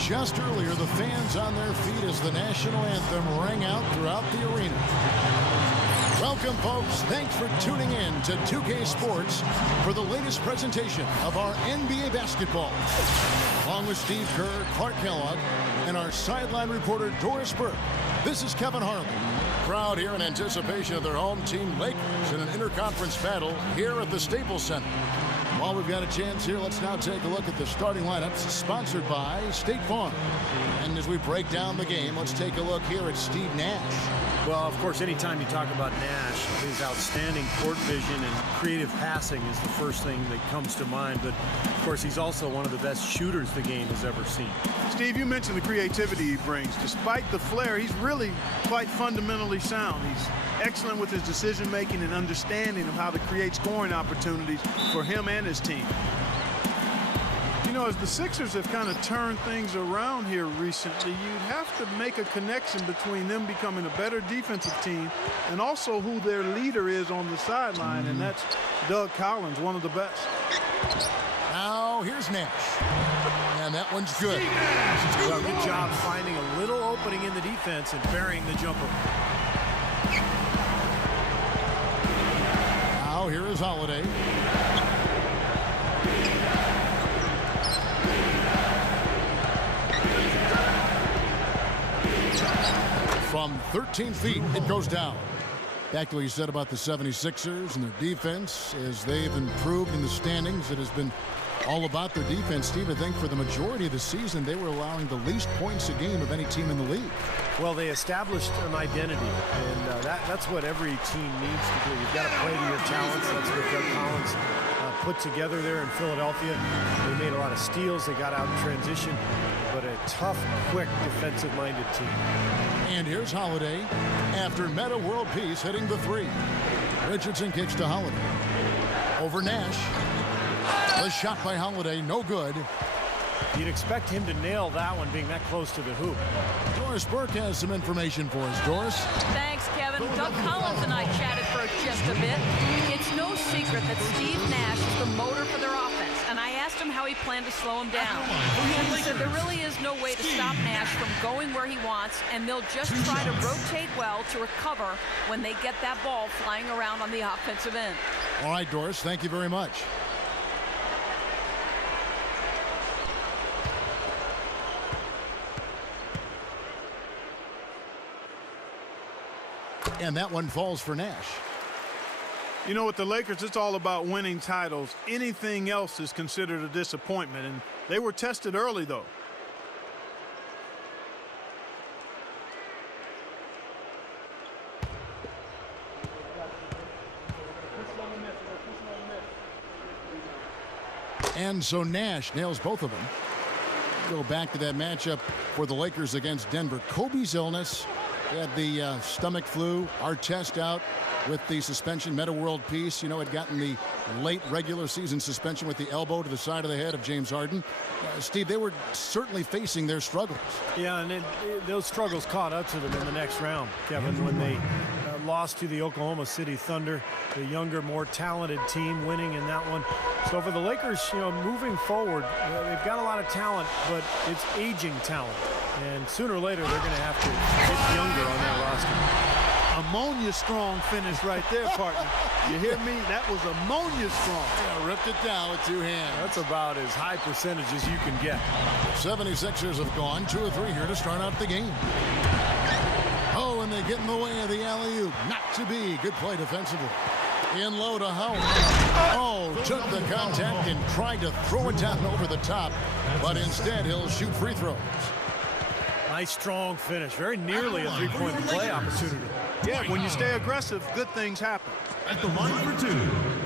Just earlier, the fans on their feet as the national anthem rang out throughout the arena. Welcome, folks. Thanks for tuning in to 2K Sports for the latest presentation of our NBA basketball. Along with Steve Kerr, Clark Kellogg, and our sideline reporter, Doris Burke, this is Kevin Harlan. Crowd here in anticipation of their home team, Lakers, in an interconference battle here at the Staples Center. While we've got a chance here, let's now take a look at the starting lineups sponsored by State Farm. And as we break down the game, let's take a look here at Steve Nash. Well, of course, anytime you talk about Nash, his outstanding court vision and creative passing is the first thing that comes to mind. But, of course, he's also one of the best shooters the game has ever seen. Steve, you mentioned the creativity he brings. Despite the flair, he's really quite fundamentally sound. He's excellent with his decision-making and understanding of how to create scoring opportunities for him and his team. You know, as the Sixers have kind of turned things around here recently, you'd have to make a connection between them becoming a better defensive team and also who their leader is on the sideline, and that's Doug Collins, one of the best. Now, here's Nash. And that one's good. Well, good job finding a little opening in the defense and burying the jumper. Now, here is Holiday. From 13 feet, it goes down. Back to what you said about the 76ers and their defense. As they've improved in the standings, it has been all about their defense. Steve, I think for the majority of the season, they were allowing the least points a game of any team in the league. Well, they established an identity, and that's what every team needs to do. You've got to play to your talents. That's what Doug Collins put together there in Philadelphia. They made a lot of steals. They got out in transition, but a tough, quick, defensive-minded team. And here's Holiday after Meta World Peace hitting the three. Richardson kicks to Holiday. Over Nash. The shot by Holiday, no good. You'd expect him to nail that one being that close to the hoop. Doris Burke has some information for us. Doris? Thanks, Kevin. Doug Collins and I chatted for just a bit. It's no secret that Steve Nash is the motor for their offense, and I asked him how he planned to slow him down. He said there really is no way to stop Nash from going where he wants, and they'll just try to rotate well to recover when they get that ball flying around on the offensive end. All right, Doris, thank you very much. And that one falls for Nash. You know, with the Lakers, it's all about winning titles. Anything else is considered a disappointment, and they were tested early, though. And so Nash nails both of them. Go back to that matchup for the Lakers against Denver. Kobe's illness. He had the stomach flu. Artest out with the suspension. Meta World Peace, you know, had gotten the late regular season suspension with the elbow to the side of the head of James Harden. Steve, they were certainly facing their struggles. Yeah, and those struggles caught up to them in the next round, Kevin, when they lost to the Oklahoma City Thunder, the younger, more talented team winning in that one. So for the Lakers, you know, moving forward, they've got a lot of talent, but it's aging talent. And sooner or later, they're going to have to get younger on their roster. Ammonia strong finish right there, partner. You hear me? That was ammonia strong. Yeah, ripped it down with two hands. That's about as high percentage as you can get. 76ers have gone 2 of 3 here to start out the game. Oh, and they get in the way of the alley-oop. Not to be. Good play defensively. In low to Howard. Oh, took the contact and tried to throw it down over the top, but instead he'll shoot free throws. Nice, strong finish. Very nearly a three-point play opportunity. Yeah, when you stay aggressive, good things happen. At the line for two.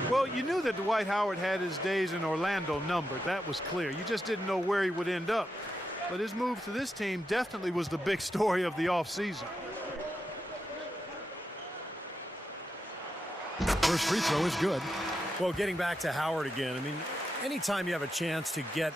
Well, you knew that Dwight Howard had his days in Orlando numbered. That was clear. You just didn't know where he would end up. But his move to this team definitely was the big story of the offseason. First free throw is good. Well, getting back to Howard again, I mean, anytime you have a chance to get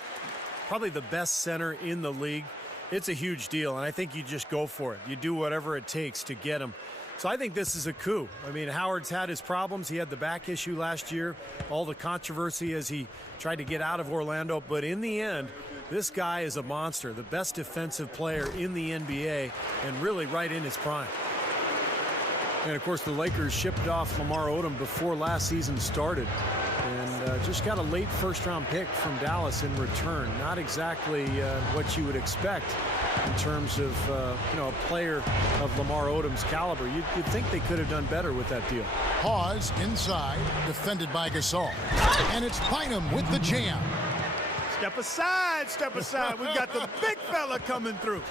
probably the best center in the league, it's a huge deal, and I think you just go for it. You do whatever it takes to get him. So I think this is a coup. I mean, Howard's had his problems. He had the back issue last year, all the controversy as he tried to get out of Orlando. But in the end, This guy is a monster, the best defensive player in the NBA, and really right in his prime. And, of course, the Lakers shipped off Lamar Odom before last season started and just got a late first-round pick from Dallas in return. Not exactly what you would expect in terms of, a player of Lamar Odom's caliber. You'd think they could have done better with that deal. Hawes inside, defended by Gasol. And it's Bynum with the jam. Step aside, step aside. We've got the big fella coming through.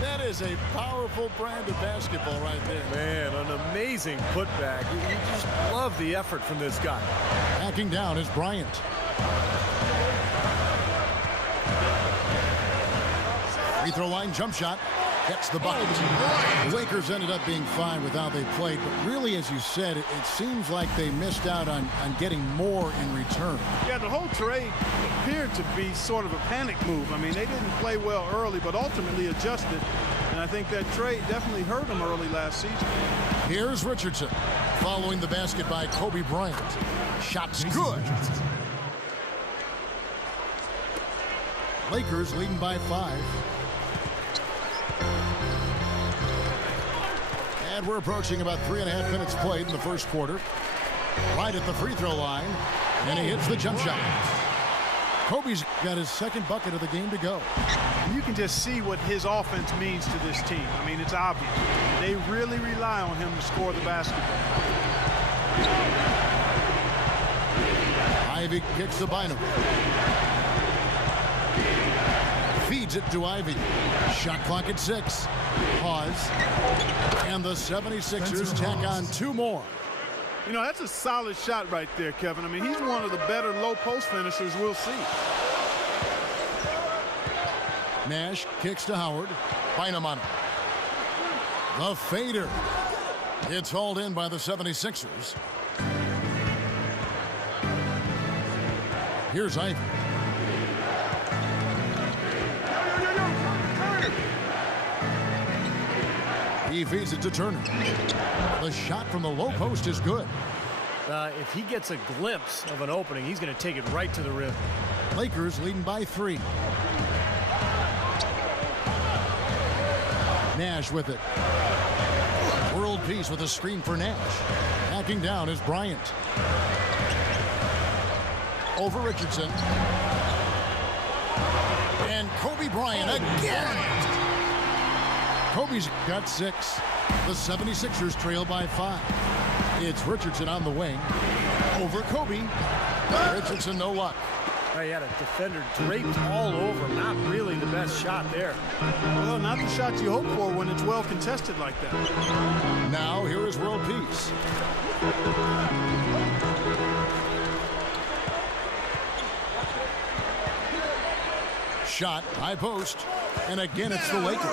That is a powerful brand of basketball right there. Man, an amazing putback. You just love the effort from this guy. Backing down is Bryant. Free throw line jump shot. Gets the bucket. The Lakers ended up being fine with how they played, but really, as you said, it seems like they missed out on getting more in return. Yeah, the whole trade appeared to be sort of a panic move. I mean, they didn't play well early, but ultimately adjusted, and I think that trade definitely hurt them early last season. Here's Richardson, following the basket by Kobe Bryant. Shot's good. Lakers leading by 5. And we're approaching about 3.5 minutes played in the first quarter. Right at the free throw line, and he hits the jump shot. Kobe's got his second bucket of the game to go. You can just see what his offense means to this team. I mean, it's obvious. They really rely on him to score the basketball. Ivy kicks the Bynum. Feeds it to Ivy. Shot clock at 6. Pause. And the 76ers tack on 2 more. You know, that's a solid shot right there, Kevin. I mean, he's one of the better low post finishers we'll see. Nash kicks to Howard. Bynum on him. The fader. It's hauled in by the 76ers. Here's Ivy. He feeds it to Turner. The shot from the low post is good. If he gets a glimpse of an opening, he's going to take it right to the rim. Lakers leading by 3. Nash with it. World peace with a screen for Nash. Backing down is Bryant. Over Richardson. And Kobe Bryant again. Kobe's got 6. The 76ers trail by 5. It's Richardson on the wing. Over Kobe. Richardson, no luck. He had a defender draped all over. Not really the best shot there. Well, not the shot you hope for when it's well contested like that. Now, here is world peace. Shot, high post. And again, it's the Lakers.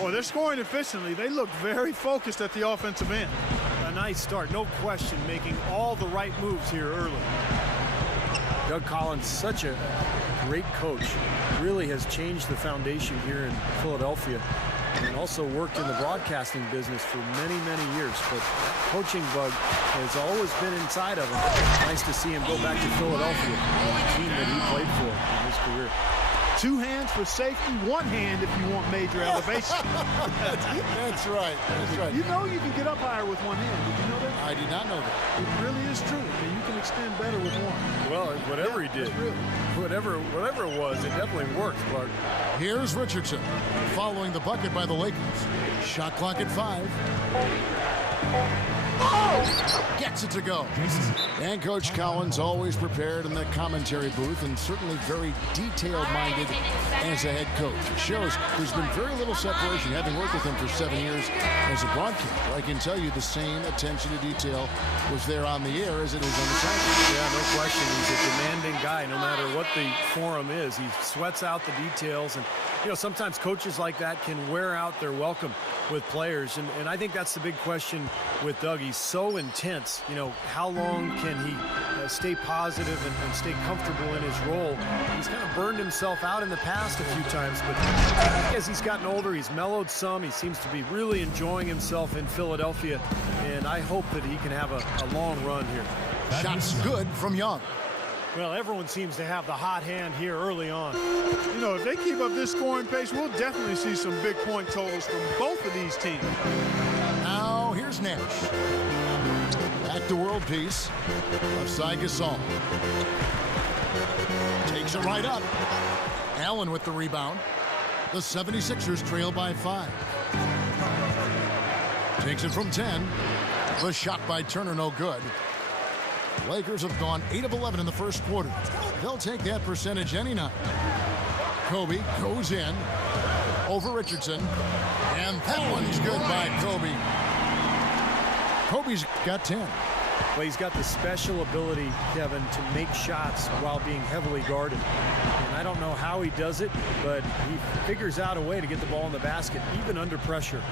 Oh, they're scoring efficiently. They look very focused at the offensive end. A nice start, no question, making all the right moves here early. Doug Collins, such a great coach, really has changed the foundation here in Philadelphia and also worked in the broadcasting business for many, many years. But coaching bug has always been inside of him. Nice to see him go back to Philadelphia, the team that he played for in his career. 2 hands for safety, 1 hand if you want major elevation. That's right. That's right. You know you can get up higher with 1 hand. Did you know that? I did not know that. It really is true. I mean, you can extend better with 1. Well, whatever he did, whatever it was, it definitely worked, Clark. Here's Richardson, following the bucket by the Lakers. Shot clock at 5. Gets it to go. And Coach Collins always prepared in the commentary booth and certainly very detailed-minded as a head coach. It shows there's been very little separation, having worked with him for 7 years as a broadcaster. I can tell you the same attention to detail was there on the air as it is on the sideline. Yeah, no question. He's a demanding guy. No matter what the forum is, he sweats out the details. And, sometimes coaches like that can wear out their welcome with players. And I think that's the big question with Doug. He's so intense. How long can he stay positive and stay comfortable in his role? He's kind of burned himself out in the past a few times, but as he's gotten older, he's mellowed some. He seems to be really enjoying himself in Philadelphia, and I hope that he can have a long run here. Shots good from Young. Well, everyone seems to have the hot hand here early on. You know, if they keep up this scoring pace, we'll definitely see some big point totals from both of these teams. Now, here's Nash. Back to world peace. Left side Gasol. Takes it right up. Allen with the rebound. The 76ers trail by 5. Takes it from 10. The shot by Turner, no good. Lakers have gone 8 of 11 in the first quarter. They'll take that percentage any night. Kobe goes in over Richardson. And that one's good by Kobe. Kobe's got 10. Well, he's got the special ability, Kevin, to make shots while being heavily guarded. And I don't know how he does it, but he figures out a way to get the ball in the basket, even under pressure.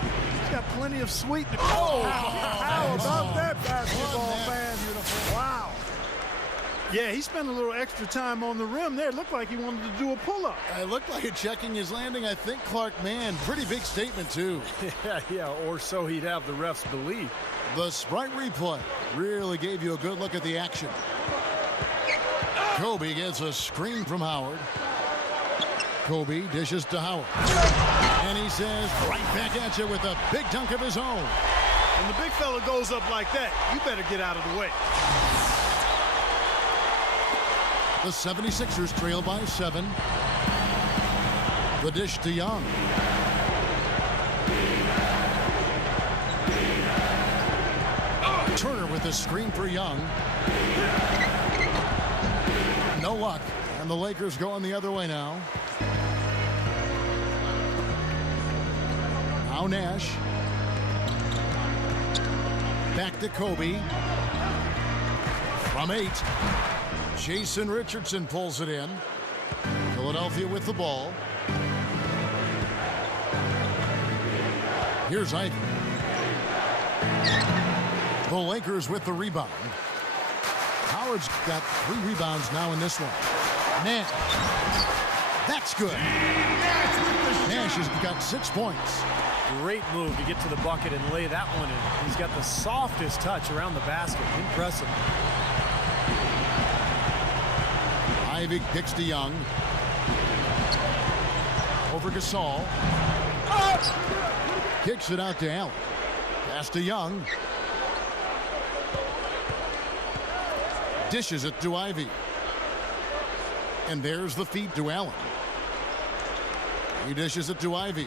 He's got plenty of sweetness. Oh, how about that basketball, man? Beautiful. Wow. Yeah, he spent a little extra time on the rim there. It looked like he wanted to do a pull-up. It looked like it checking his landing. I think Clark Mann, pretty big statement, too. Yeah, or so he'd have the refs believe. The Sprite replay really gave you a good look at the action. Kobe gets a screen from Howard. Kobe dishes to Howard. And he says, right back at you with a big dunk of his own. When the big fella goes up like that, you better get out of the way. The 76ers trail by 7. The dish to Young. Turner with a screen for Young. No luck. And the Lakers going the other way now. Now Nash. Back to Kobe. From 8. Jason Richardson pulls it in. Philadelphia with the ball. Here's Ivy. The Lakers with the rebound. Howard's got 3 rebounds now in this one. Nash. That's good. Nash has got 6 points. Great move to get to the bucket and lay that one in. He's got the softest touch around the basket. Impressive. Ivy kicks to Young. Over Gasol. Kicks it out to Allen. Pass to Young. Dishes it to Ivy. And there's the feed to Allen. He dishes it to Ivy.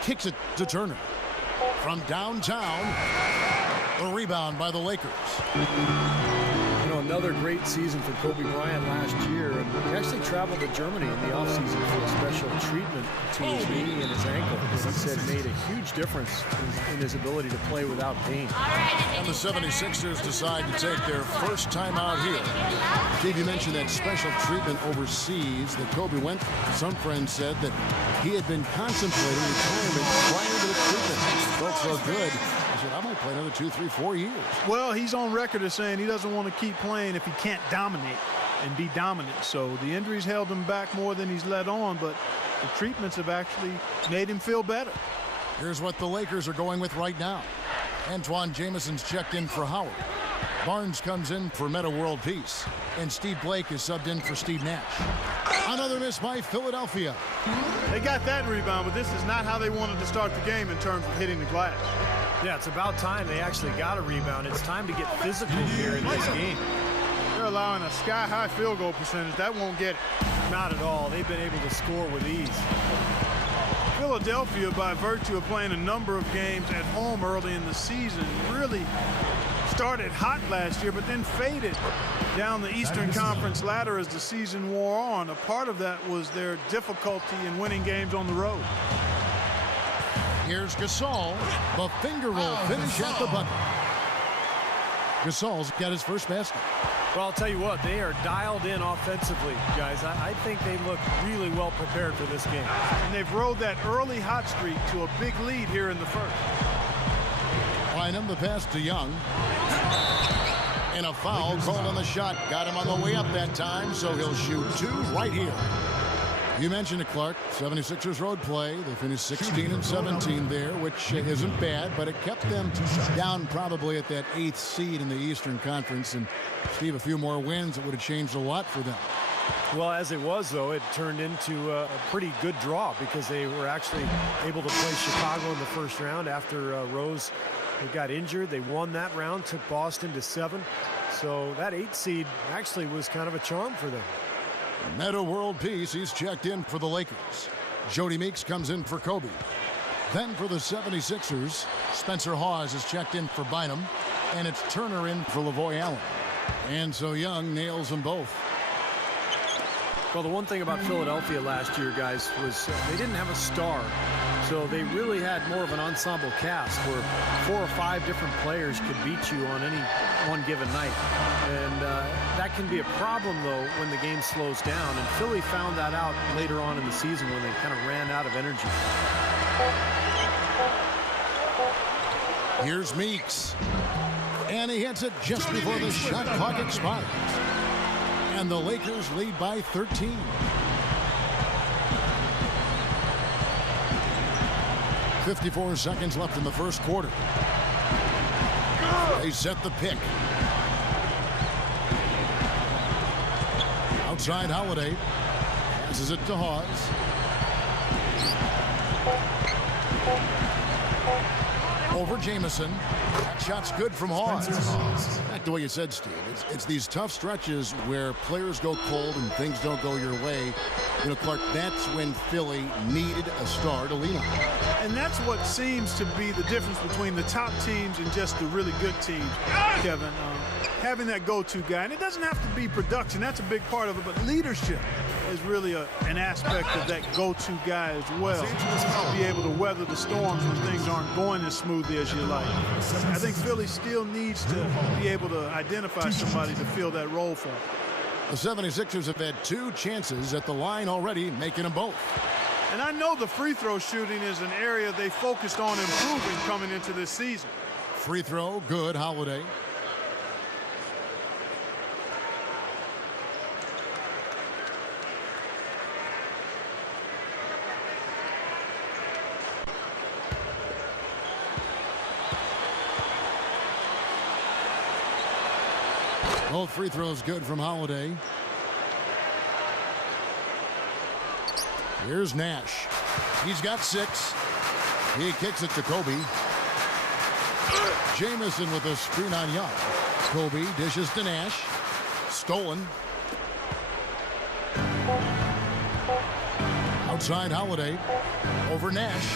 Kicks it to Turner. From downtown, the rebound by the Lakers. You know, another great season for Kobe Bryant last year. And he actually traveled to Germany in the offseason for a special treatment to his knee and his ankle. As he said, made a huge difference in his ability to play without pain. And the 76ers decide to take their first time out here. Steve, you mentioned that special treatment overseas that Kobe went through. Some friends said that he had been contemplating retirement prior to the treatment. He felt so good. He said, I might play another 2, 3, 4 years. Well, he's on record as saying he doesn't want to keep playing if he can't dominate and be dominant. So the injuries held him back more than he's let on, but the treatments have actually made him feel better. Here's what the Lakers are going with right now. Antoine Jameson's checked in for Howard. Barnes comes in for Meta World Peace. And Steve Blake is subbed in for Steve Nash. Another miss by Philadelphia. They got that rebound, but this is not how they wanted to start the game in terms of hitting the glass. Yeah, it's about time they actually got a rebound. It's time to get physical here in this game. They're allowing a sky-high field goal percentage. That won't get it. Not at all. They've been able to score with ease. Philadelphia, by virtue of playing a number of games at home early in the season, really started hot last year, but then faded down the Eastern Conference ladder as the season wore on. A part of that was their difficulty in winning games on the road. Here's Gasol. The finger roll finish at the bucket. Gasol's got his first basket. Well, I'll tell you what, they are dialed in offensively, guys. I think they look really well prepared for this game. And they've rode that early hot streak to a big lead here in the first. Bynum, the pass to Young. And a foul called on the shot. Got him on the way up that time, so he'll shoot 2 right here. You mentioned it, Clark. 76ers road play. They finished 16-17 there, which isn't bad, but it kept them down probably at that 8th seed in the Eastern Conference. And, Steve, a few more wins, it would have changed a lot for them. Well, as it was, though, it turned into a pretty good draw because they were actually able to play Chicago in the first round after Rose got injured. They won that round, took Boston to 7. So that 8th seed actually was kind of a charm for them. Metta World Peace, he's checked in for the Lakers. Jody Meeks comes in for Kobe. Then for the 76ers, Spencer Hawes is checked in for Bynum, and it's Turner in for Lavoy Allen. And so Young nails them both. Well, the one thing about Philadelphia last year, guys, was they didn't have a star. So they really had more of an ensemble cast where 4 or 5 different players could beat you on any one given night. And that can be a problem, though, when the game slows down. And Philly found that out later on in the season when they kind of ran out of energy. Here's Meeks. And he hits it just before the shot clock expires. And the Lakers lead by 13. .54 seconds left in the first quarter. They set the pick. Outside Holiday. Passes it to Hawes. Over Jamison. That shot's good from Hawes. Back to what you said, Steve. It's these tough stretches where players go cold and things don't go your way. You know, Clark, that's when Philly needed a star to lean on. And that's what seems to be the difference between the top teams and just the really good teams, Kevin. Having that go-to guy. And it doesn't have to be production. That's a big part of it. But leadership is really an aspect of that go-to guy as well. To be able to weather the storms when things aren't going as smoothly as you like. I think Philly still needs to be able to identify somebody to fill that role for him. The 76ers have had 2 chances at the line already, making them both. And I know the free throw shooting is an area they focused on improving coming into this season. Free throw, good, Holiday. Both free throws good from Holiday. Here's Nash. He's got 6. He kicks it to Kobe. Jamison with a screen on Young. Kobe dishes to Nash. Stolen. Outside Holiday. Over Nash.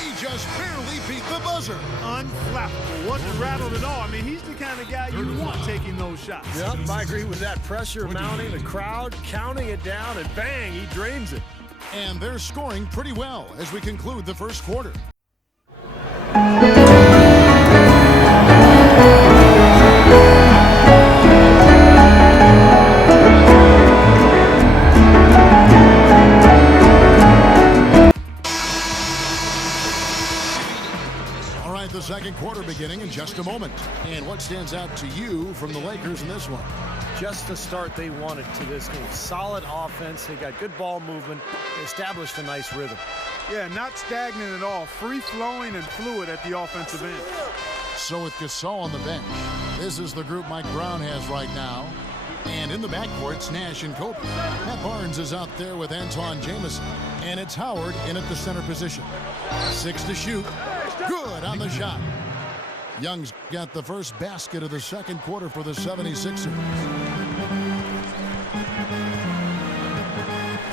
He just barely beat the buzzer. Unflappable. Wasn't rattled at all. I mean, he's the kind of guy you want taking those shots. Yep, I agree with that. Pressure mounting, the crowd counting it down, and bang, he drains it. And they're scoring pretty well as we conclude the first quarter. The second quarter beginning in just a moment. And what stands out to you from the Lakers in this one? Just the start they wanted to this game. Solid offense. They got good ball movement. They established a nice rhythm. Yeah, not stagnant at all. Free-flowing and fluid at the offensive end. So with Gasol on the bench, this is the group Mike Brown has right now. And in the backcourt, it's Nash and Kobe. Matt Barnes is out there with Antawn Jamison. And it's Howard in at the center position. 6 to shoot. Good on the shot. Young's got the first basket of the second quarter for the 76ers.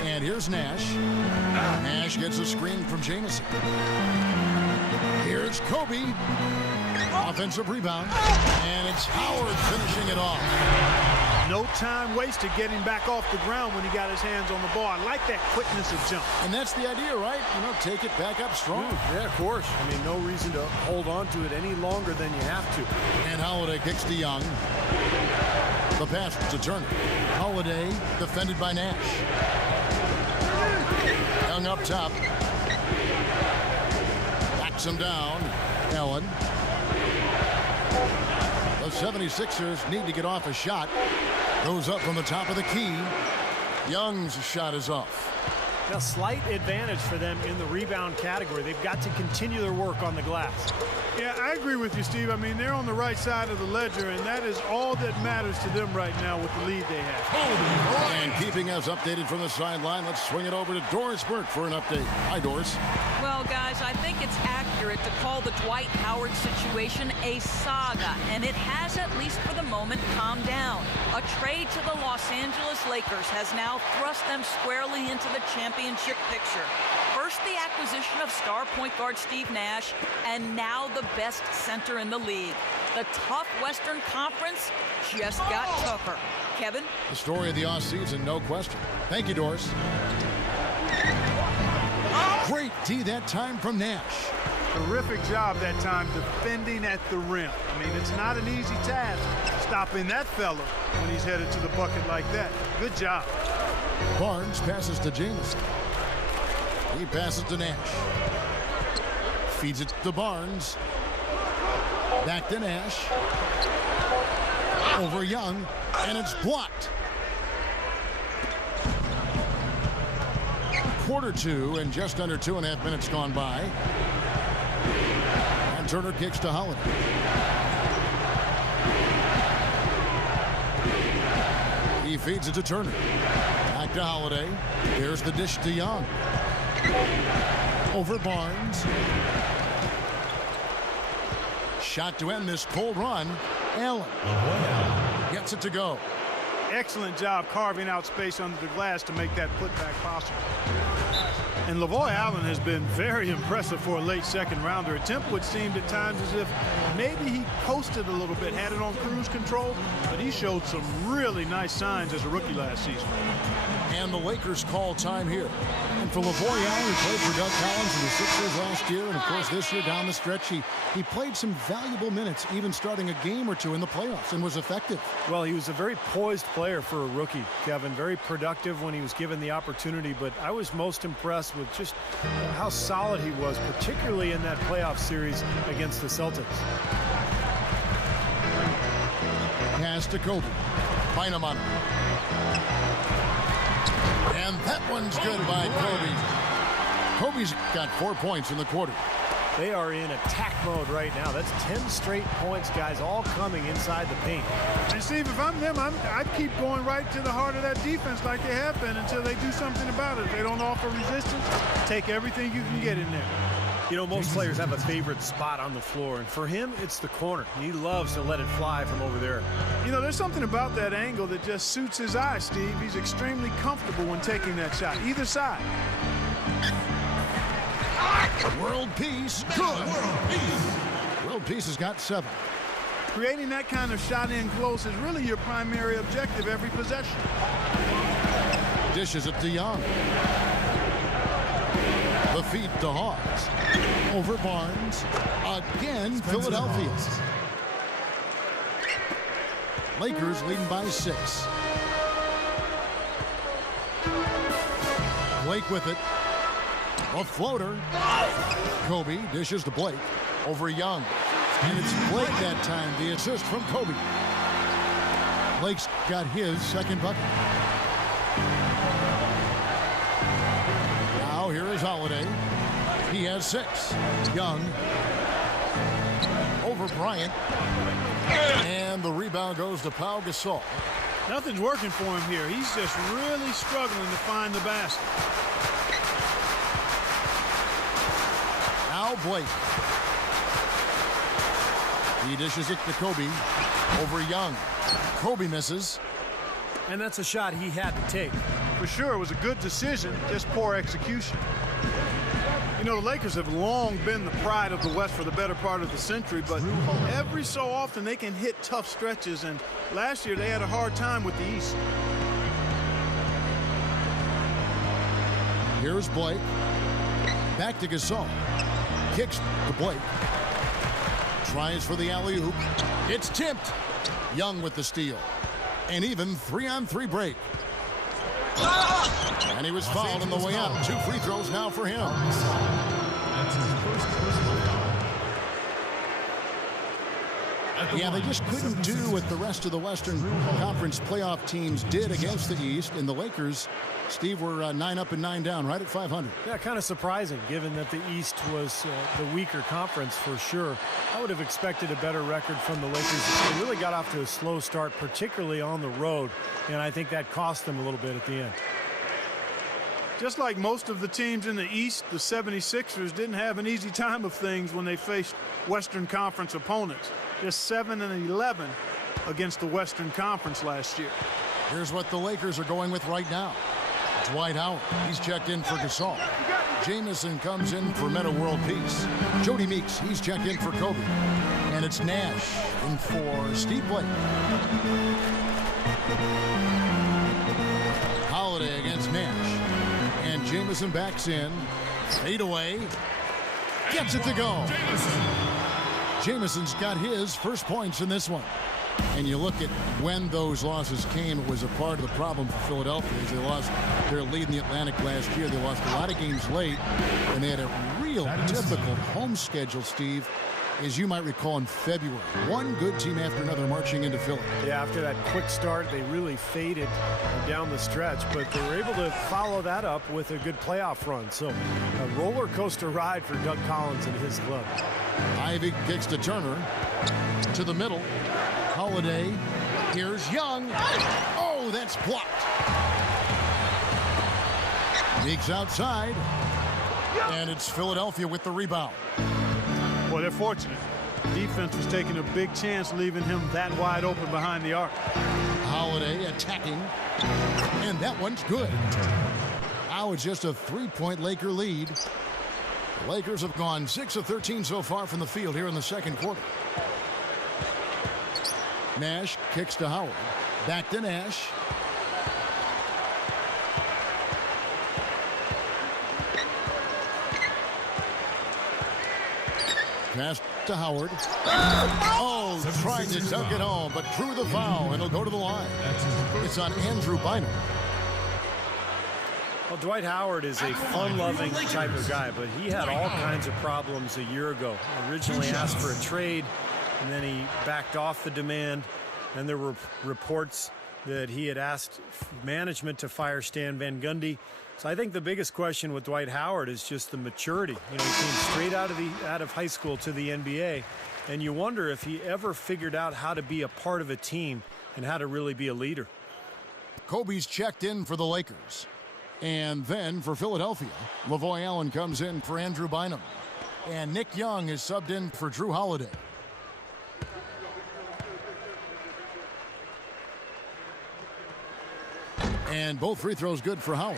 And here's Nash. Nash gets a screen from Jamison. Here's Kobe. Offensive rebound. And it's Howard finishing it off. No time wasted getting back off the ground when he got his hands on the ball. I like that quickness of jump. And that's the idea, right? You know, take it back up strong. Yeah, of course. I mean, no reason to hold on to it any longer than you have to. And Holiday kicks to Young. The pass to Turner. Holiday defended by Nash. Young up top. Backs him down. Allen. The 76ers need to get off a shot. Goes up from the top of the key. Young's shot is off. A slight advantage for them in the rebound category. They've got to continue their work on the glass. Yeah, I agree with you, Steve. I mean, they're on the right side of the ledger, and that is all that matters to them right now with the lead they have. And keeping us updated from the sideline, let's swing it over to Doris Burke for an update. Hi, Doris. Well, guys, I think it's accurate to call the Dwight Howard situation a saga, and it has, at least for the moment, calmed down. A trade to the Los Angeles Lakers has now thrust them squarely into the championship picture. First, the acquisition of star point guard Steve Nash, and now the best center in the league. The tough Western Conference just got tougher. Kevin? The story of the offseason, no question. Thank you, Doris. Great D that time from Nash. Terrific job that time defending at the rim. I mean, it's not an easy task stopping that fella when he's headed to the bucket like that. Good job. Barnes passes to Jamison. He passes to Nash. Feeds it to Barnes. Back to Nash. Over Young, and it's blocked. Quarter two, and just under 2.5 minutes gone by. And Turner kicks to Holiday. He feeds it to Turner. Back to Holiday. There's the dish to Young. Over Barnes. Shot to end this cold run. Allen gets it to go. Excellent job carving out space under the glass to make that putback possible. And Lavoy Allen has been very impressive for a late second rounder. At Temple, it seemed at times as if maybe he coasted a little bit, had it on cruise control, but he showed some really nice signs as a rookie last season. And the Lakers call time here. And for Lavoy Allen, who played for Doug Collins in the Sixers last year, and of course this year down the stretch, he played some valuable minutes, even starting a game or two in the playoffs, and was effective. Well, he was a very poised player for a rookie, Kevin. Very productive when he was given the opportunity, but I was most impressed with just how solid he was, particularly in that playoff series against the Celtics. Pass to Kobe. Bynum on him. And that one's good by Kobe. Kobe's got 4 points in the quarter. They are in attack mode right now. That's 10 straight points, guys, all coming inside the paint. And Steve, if I'm them, I'd keep going right to the heart of that defense like they have been until they do something about it. If they don't offer resistance, take everything you can get in there. You know, most players have a favorite spot on the floor, and for him, it's the corner. He loves to let it fly from over there. You know, there's something about that angle that just suits his eye, Steve. He's extremely comfortable when taking that shot, either side. World Peace, good. World Peace has got 7. Creating that kind of shot in close is really your primary objective every possession. Dishes it to Young. The feed to Hawes. Over Barnes. Again, Philadelphia. Lakers leading by 6. Blake with it. A floater. Kobe dishes to Blake. Over Young. And it's Blake that time, the assist from Kobe. Blake's got his second bucket. Now here is Holiday. He has 6. Young. Over Bryant. And the rebound goes to Pau Gasol. Nothing's working for him here. He's just really struggling to find the basket. Now Blake. He dishes it to Kobe. Over Young. Kobe misses. And that's a shot he had to take. For sure, it was a good decision, just poor execution. You know, the Lakers have long been the pride of the West for the better part of the century, but every so often they can hit tough stretches, and last year they had a hard time with the East. Here's Blake. Back to Gasol. Kicks to Blake. Tries for the alley-oop. It's tipped. Young with the steal. An even 3-on-3 break. And he was fouled on the way out. 2 free throws now for him. Yeah, they just couldn't do what the rest of the Western Conference playoff teams did against the East. And the Lakers, Steve, were 9 up and 9 down, right at 500. Yeah, kind of surprising, given that the East was the weaker conference for sure. I would have expected a better record from the Lakers. They really got off to a slow start, particularly on the road, and I think that cost them a little bit at the end. Just like most of the teams in the East, the 76ers didn't have an easy time of things when they faced Western Conference opponents. Just 7-11 against the Western Conference last year. Here's what the Lakers are going with right now. Dwight Howard, he's checked in for Gasol. Jamison comes in for Metta World Peace. Jody Meeks, he's checked in for Kobe. And it's Nash in for Steve Blake. Holiday against Nash. And Jamison backs in. Fade away. Gets it to go. Jamison's got his first points in this one. And you look at when those losses came, it was a part of the problem for Philadelphia. As they lost their lead in the Atlantic last year. They lost a lot of games late. And they had a real difficult home schedule, Steve, as you might recall, in February. One good team after another marching into Philly. Yeah, after that quick start, they really faded down the stretch, but they were able to follow that up with a good playoff run. So a roller coaster ride for Doug Collins and his club. Ivy kicks to Turner. To the middle. Holiday. Here's Young. Oh, that's blocked. Meeks outside. And it's Philadelphia with the rebound. Well, they're fortunate. Defense was taking a big chance leaving him that wide open behind the arc. Holiday attacking. And that one's good. Now it's just a 3-point Laker lead. The Lakers have gone 6 of 13 so far from the field here in the second quarter. Nash kicks to Howard. Back to Nash. Pass to Howard. Oh, tried to dunk it home, but drew the foul, and it'll go to the line. It's on Andrew Bynum. Well, Dwight Howard is a fun-loving type of guy, but he had all kinds of problems a year ago. Originally asked for a trade, and then he backed off the demand, and there were reports that he had asked management to fire Stan Van Gundy. So I think the biggest question with Dwight Howard is just the maturity. You know, he came straight out of high school to the NBA, and you wonder if he ever figured out how to be a part of a team and how to really be a leader. Kobe's checked in for the Lakers. And then for Philadelphia, Lavoy Allen comes in for Andrew Bynum. And Nick Young is subbed in for Drew Holiday. And both free throws good for Howard.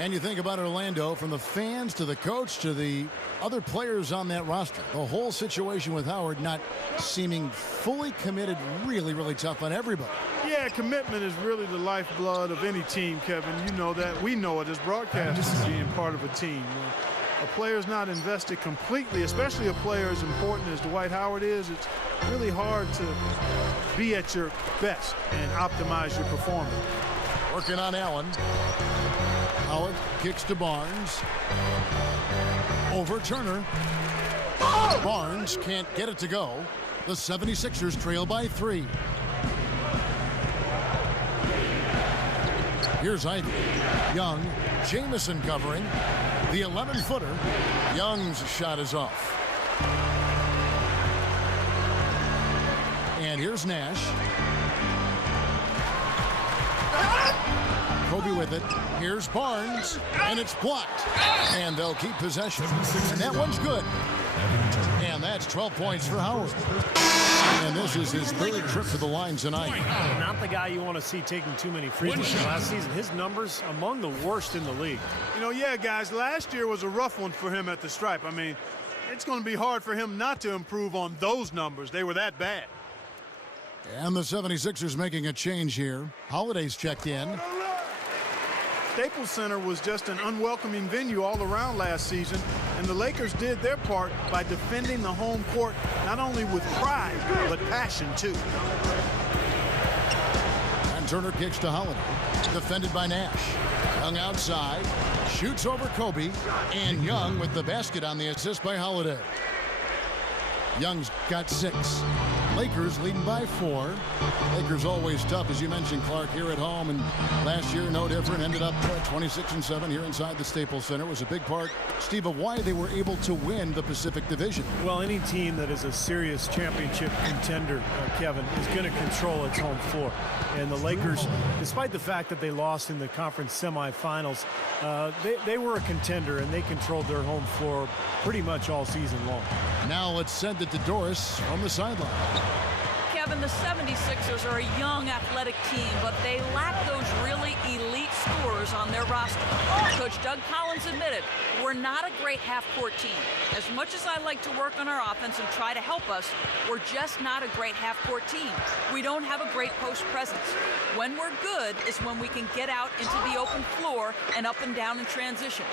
And you think about Orlando, from the fans to the coach to the other players on that roster. The whole situation with Howard not seeming fully committed, really, really tough on everybody. Yeah, commitment is really the lifeblood of any team, Kevin. You know that. We know it as broadcasters, being part of a team. A player's not invested completely, especially a player as important as Dwight Howard is. It's really hard to be at your best and optimize your performance. Working on Allen. Howard kicks to Barnes. Over Turner. Barnes can't get it to go. The 76ers trail by 3. Here's Ivy. Young. Jamison covering. The 11-footer. Young's shot is off. And here's Nash. Kobe with it. Here's Barnes, and it's blocked. And they'll keep possession. And that one's good. And that's 12 points for Howard. And this is his third trip to the line tonight. Not the guy you want to see taking too many free throws. Last season, his numbers among the worst in the league. You know, yeah, guys, last year was a rough one for him at the stripe. I mean, it's going to be hard for him not to improve on those numbers. They were that bad. And the 76ers making a change here. Holiday's checked in. Staples Center was just an unwelcoming venue all around last season, and the Lakers did their part by defending the home court not only with pride, but passion, too. And Turner kicks to Holiday. Defended by Nash. Young outside. Shoots over Kobe. And Young with the basket on the assist by Holiday. Young's got 6. Lakers leading by 4. Lakers always tough, as you mentioned, Clark, here at home. And last year, no different. Ended up 26-7 here inside the Staples Center. It was a big part, Steve, of why they were able to win the Pacific Division. Well, any team that is a serious championship contender, Kevin, is going to control its home floor. And the Lakers, despite the fact that they lost in the conference semifinals, they were a contender, and they controlled their home floor pretty much all season long. Now let's send it to Doris from the sideline. Kevin, the 76ers are a young, athletic team, but they lack those really elite scorers on their roster. Coach Doug Collins admitted, we're not a great half-court team. As much as I like to work on our offense and try to help us, we're just not a great half-court team. We don't have a great post presence. When we're good is when we can get out into the open floor and up and down in transition.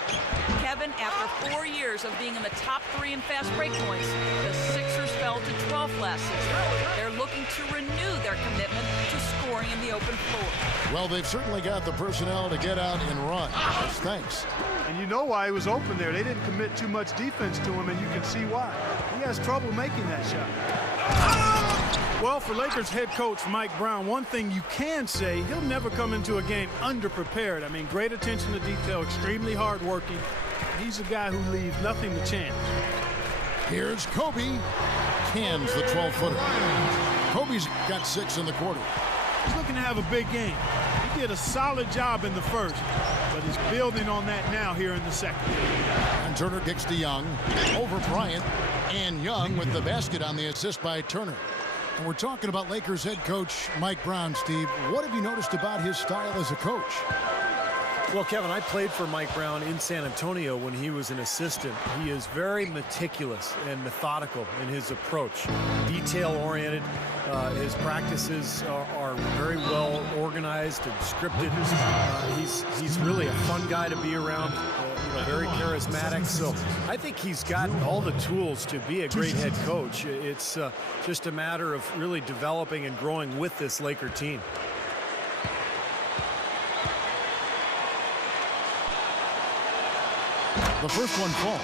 Kevin, after 4 years of being in the top 3 in fast break points, the Sixers fell to 12th last season. They're looking to renew their commitment to scoring in the open floor. Well, they've certainly got the personnel to get out and run. Thanks. And you know why he was open there. They didn't commit too much defense to him, and you can see why. He has trouble making that shot. Well, for Lakers head coach Mike Brown, one thing you can say, he'll never come into a game underprepared. I mean, great attention to detail, extremely hardworking. He's a guy who leaves nothing to chance. Here's Kobe. Cans the 12-footer. Kobe's got 6 in the quarter. He's looking to have a big game. He did a solid job in the first, but he's building on that now here in the second. And Turner kicks to Young. Over Bryant. And Young with the basket on the assist by Turner. And we're talking about Lakers head coach Mike Brown, Steve. What have you noticed about his style as a coach? Well, Kevin, I played for Mike Brown in San Antonio when he was an assistant. He is very meticulous and methodical in his approach, detail-oriented. His practices are very well organized and scripted. He's really a fun guy to be around, very charismatic. So I think he's got all the tools to be a great head coach. It's just a matter of really developing and growing with this Laker team. The first one falls.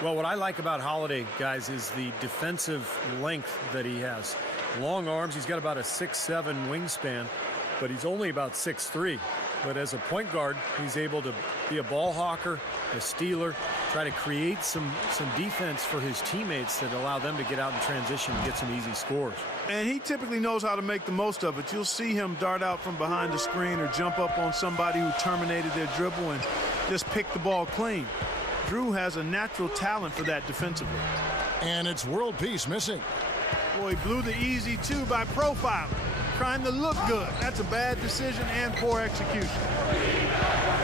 Well, what I like about Holiday, guys, is the defensive length that he has. Long arms. He's got about a 6'7" wingspan, but he's only about 6'3". But as a point guard, he's able to be a ball hawker, a stealer, try to create some defense for his teammates that allow them to get out in transition and get some easy scores. And he typically knows how to make the most of it. You'll see him dart out from behind the screen or jump up on somebody who terminated their dribble and just pick the ball clean. Drew has a natural talent for that defensively. And it's world peace missing. Boy, he blew the easy 2 by profiling, trying to look good. That's a bad decision and poor execution.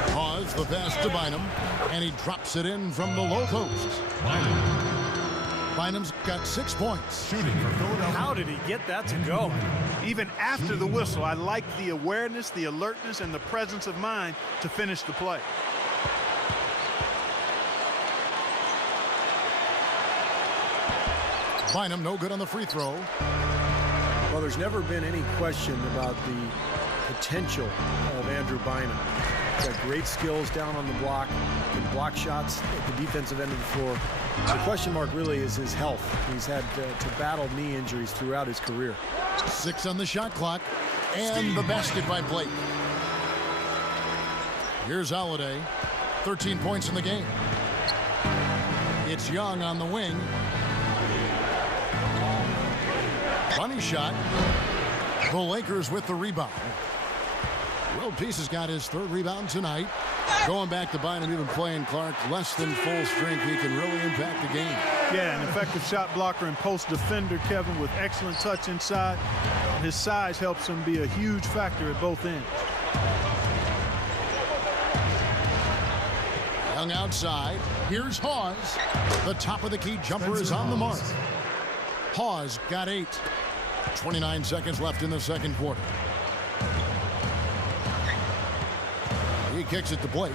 Pause the pass to Bynum, and he drops it in from the low post. Bynum's got 6 points. Shooting for Philadelphia. How did he get that to go? Even after the whistle, I like the awareness, the alertness, and the presence of mind to finish the play. Bynum no good on the free throw. Well, there's never been any question about the potential of Andrew Bynum. He's got great skills down on the block, can block shots at the defensive end of the floor. The question mark really is his health. He's had to battle knee injuries throughout his career. 6 on the shot clock, and the basket by Blake. Here's Holiday, 13 points in the game. It's Young on the wing. Funny shot. The Lakers with the rebound. World Peace has got his 3rd rebound tonight. Going back to Bynum, even playing Clark less than full strength, he can really impact the game. Yeah, an effective shot blocker and post defender, Kevin, with excellent touch inside. His size helps him be a huge factor at both ends. Young outside. Here's Hawes. The top of the key jumper is on the mark. Hawes got 8. 29 seconds left in the second quarter. He kicks it to Blake.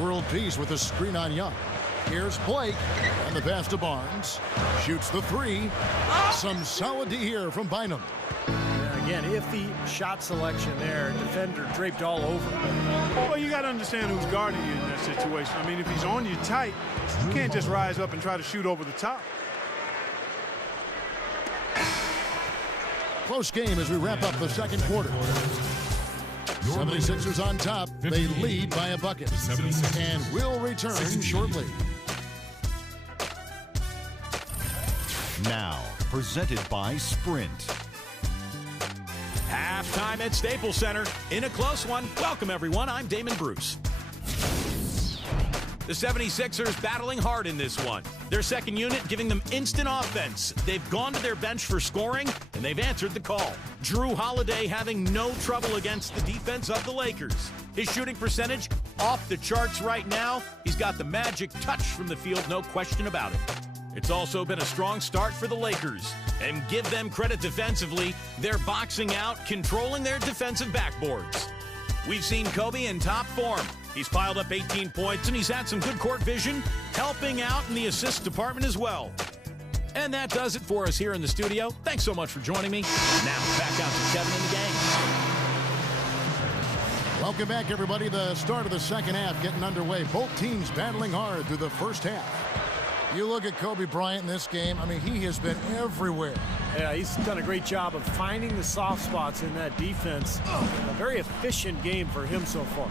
World Peace with a screen on Young. Here's Blake, and the pass to Barnes. Shoots the 3. Some solid D here from Bynum. Again, iffy shot selection there. Defender draped all over. Well, you got to understand who's guarding you in that situation. I mean, if he's on you tight, you can't just rise up and try to shoot over the top. Close game as we wrap up the second quarter. 76ers on top. They lead by a bucket. And will return shortly. Now, presented by Sprint. Halftime at Staples Center in a close one. Welcome, everyone. I'm Damon Bruce. The 76ers battling hard in this one. Their second unit giving them instant offense. They've gone to their bench for scoring, and they've answered the call. Jrue Holiday having no trouble against the defense of the Lakers. His shooting percentage off the charts right now. He's got the magic touch from the field, no question about it. It's also been a strong start for the Lakers. And give them credit defensively. They're boxing out, controlling their defensive backboards. We've seen Kobe in top form. He's piled up 18 points, and he's had some good court vision, helping out in the assist department as well. And that does it for us here in the studio. Thanks so much for joining me. Now, back out to Kevin and the gang. Welcome back, everybody. The start of the second half getting underway. Both teams battling hard through the first half. You look at Kobe Bryant in this game, I mean, he has been everywhere. Yeah, he's done a great job of finding the soft spots in that defense. A very efficient game for him so far.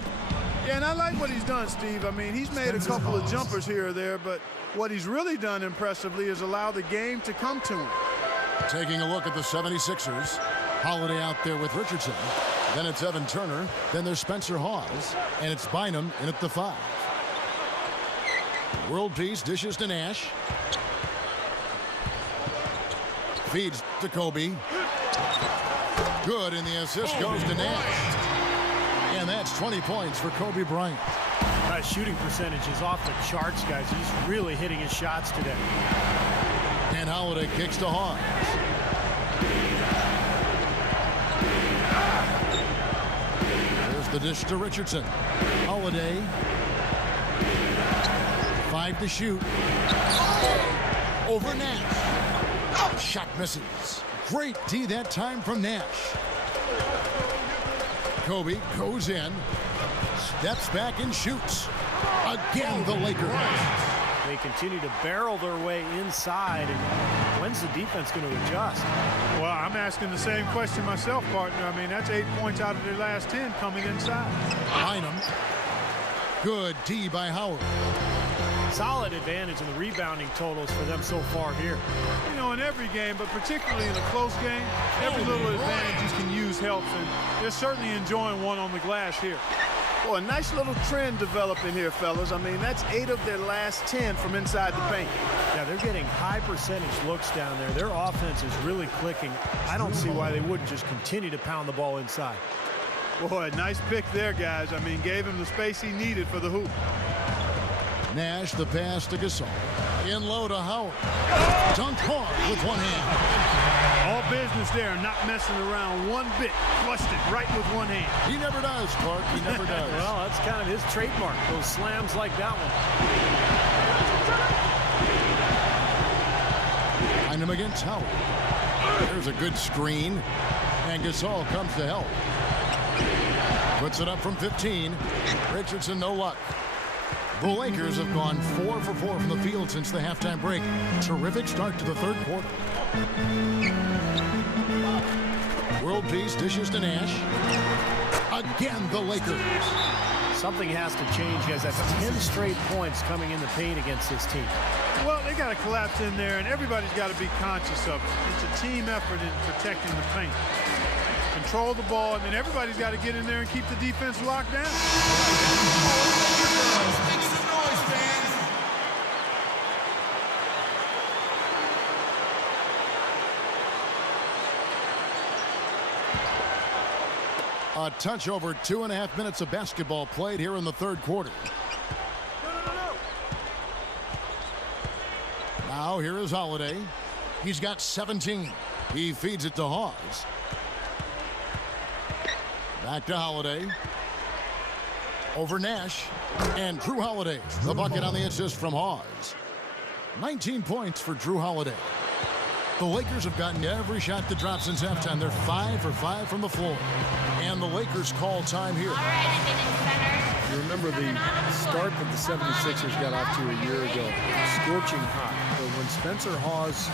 Yeah, and I like what he's done, Steve. I mean, he's made a couple of jumpers here or there, but what he's really done impressively is allow the game to come to him. Taking a look at the 76ers. Holiday out there with Richardson. Then it's Evan Turner. Then there's Spencer Hawes. And it's Bynum in at the 5. World Peace dishes to Nash. Feeds to Kobe. Good, and the assist goes to Nash. And that's 20 points for Kobe Bryant. Shooting percentage is off the charts, guys. He's really hitting his shots today. And Holiday kicks to Hawes. There's the dish to Richardson. Holiday. 5 to shoot. Over Nash. Shot misses. Great D that time from Nash. Kobe goes in, steps back and shoots. Again, the Lakers. They continue to barrel their way inside. And when's the defense going to adjust? Well, I'm asking the same question myself, partner. I mean, that's 8 points out of their last 10 coming inside. Bynum. Good D by Howard. Solid advantage in the rebounding totals for them so far here. You know, in every game, but particularly in a close game, every little advantage you can use helps, and they're certainly enjoying one on the glass here. Boy, a nice little trend developing here, fellas. I mean, that's 8 of their last 10 from inside the paint. Yeah, they're getting high percentage looks down there. Their offense is really clicking. I don't see why they wouldn't just continue to pound the ball inside. Boy, nice pick there, guys. I mean, gave him the space he needed for the hoop. Nash, the pass to Gasol. In low to Howard. Dunked hard with one hand. All business there, not messing around one bit. Flushed it right with one hand. He never does, Clark. He never does. Well, that's kind of his trademark, those slams like that one. Find him against Howard. There's a good screen. And Gasol comes to help. Puts it up from 15. Richardson, no luck. The Lakers have gone 4 for 4 from the field since the halftime break. Terrific start to the third quarter. World Peace dishes to Nash. Again, the Lakers. Something has to change, guys. That's 10 straight points coming in the paint against this team. Well, they got to collapse in there, and everybody's got to be conscious of it. It's a team effort in protecting the paint. Control the ball, and then everybody's got to get in there and keep the defense locked down. Make some noise, fans. A touch over 2.5 minutes of basketball played here in the third quarter. Now here is Holiday. He's got 17. He feeds it to Hawes. Back to Holiday. Over Nash. And Jrue Holiday. The bucket on the assist from Hawes. 19 points for Jrue Holiday. The Lakers have gotten every shot to drop since halftime. They're 5 for 5 from the floor. And the Lakers call time here. You remember the start that the 76ers got off to a year ago, scorching hot. But when Spencer Hawes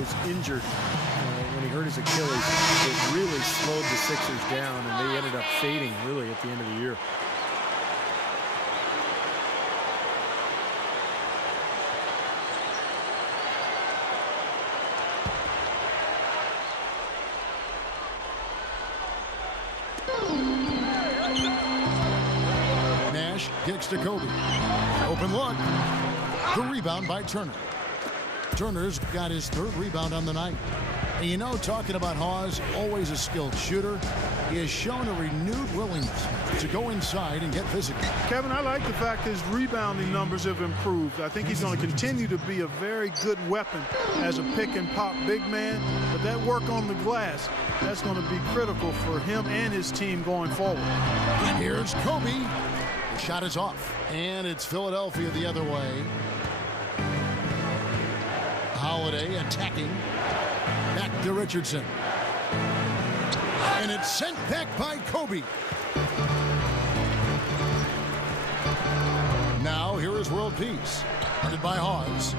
was injured, when he hurt his Achilles, it really slowed the Sixers down, and they ended up fading really at the end of the year. Kicks to Kobe. Open look. The rebound by Turner. Turner's got his 3rd rebound on the night. And you know, talking about Hawes, always a skilled shooter, he has shown a renewed willingness to go inside and get physical. Kevin, I like the fact his rebounding numbers have improved. I think he's going to continue to be a very good weapon as a pick and pop big man. But that work on the glass, that's going to be critical for him and his team going forward. Here's Kobe. Shot is off, and it's Philadelphia the other way. Holiday attacking. Back to Richardson. And it's sent back by Kobe. Now here is World Peace. Hunted by Hawes.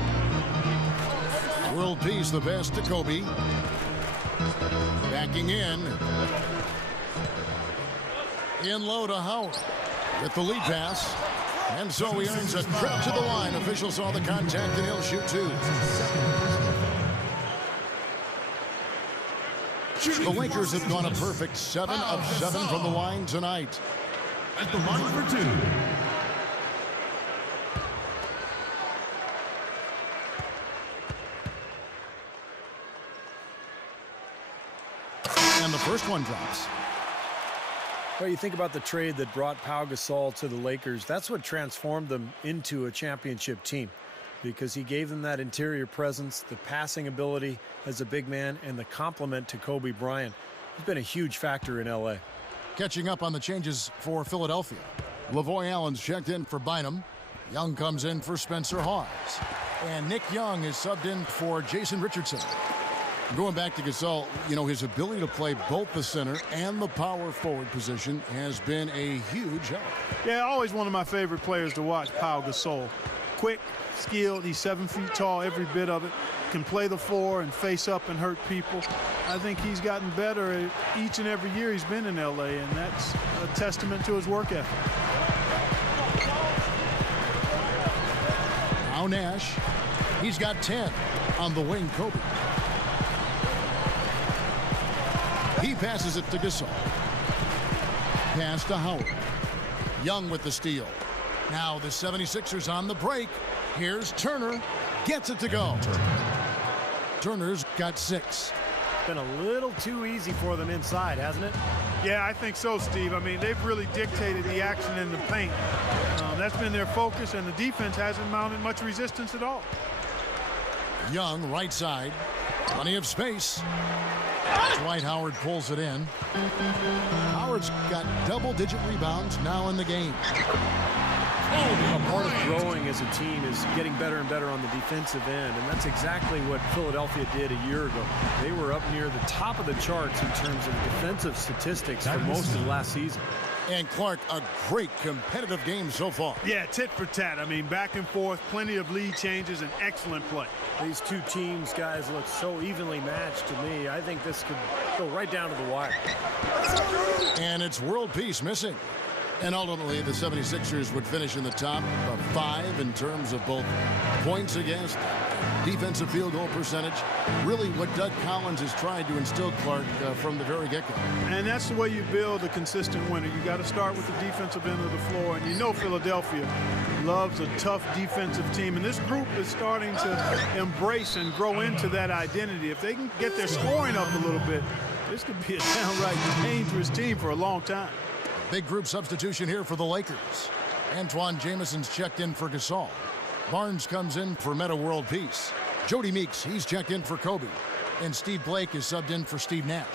World Peace the best to Kobe. Backing in. In low to Howard. With the lead pass. And so he earns a trip to the line. Officials saw the contact and he'll shoot 2. The Lakers have gone a perfect 7 of 7 from the line tonight. At the line for 2. And the first one drops. Well, you think about the trade that brought Pau Gasol to the Lakers. That's what transformed them into a championship team, because he gave them that interior presence, the passing ability as a big man, and the complement to Kobe Bryant. He's been a huge factor in L.A. Catching up on the changes for Philadelphia. Lavoy Allen's checked in for Bynum. Young comes in for Spencer Hawes. And Nick Young is subbed in for Jason Richardson. Going back to Gasol, you know, his ability to play both the center and the power forward position has been a huge help. Yeah, always one of my favorite players to watch, Pau Gasol. Quick, skilled, he's 7 feet tall, every bit of it. Can play the 4 and face up and hurt people. I think he's gotten better each and every year he's been in L.A., and that's a testament to his work ethic. Now Nash, he's got 10 on the wing. Kobe. He passes it to Gasol. Pass to Howard. Young with the steal. Now the 76ers on the break. Here's Turner. Gets it to go. Turner's got 6. Been a little too easy for them inside, hasn't it? Yeah, I think so, Steve. I mean, they've really dictated the action in the paint. That's been their focus, and the defense hasn't mounted much resistance at all. Young, right side. Plenty of space. Dwight Howard pulls it in. Howard's got double-digit rebounds now in the game. A part of growing as a team is getting better and better on the defensive end, and that's exactly what Philadelphia did a year ago. They were up near the top of the charts in terms of defensive statistics for most of last season. And Clark, a great competitive game so far. Yeah, tit for tat. I mean, back and forth, plenty of lead changes, and excellent play. These two teams, guys, look so evenly matched to me. I think this could go right down to the wire. And it's world peace missing. And ultimately, the 76ers would finish in the top of 5 in terms of both points against, defensive field goal percentage. Really what Doug Collins has tried to instill, Clark, from the very get-go. And that's the way you build a consistent winner. You got to start with the defensive end of the floor. And you know Philadelphia loves a tough defensive team. And this group is starting to embrace and grow into that identity. If they can get their scoring up a little bit, this could be a downright dangerous team for a long time. Big group substitution here for the Lakers. Antoine Jameson's checked in for Gasol. Barnes comes in for Meta World Peace. Jody Meeks, he's checked in for Kobe. And Steve Blake is subbed in for Steve Nash.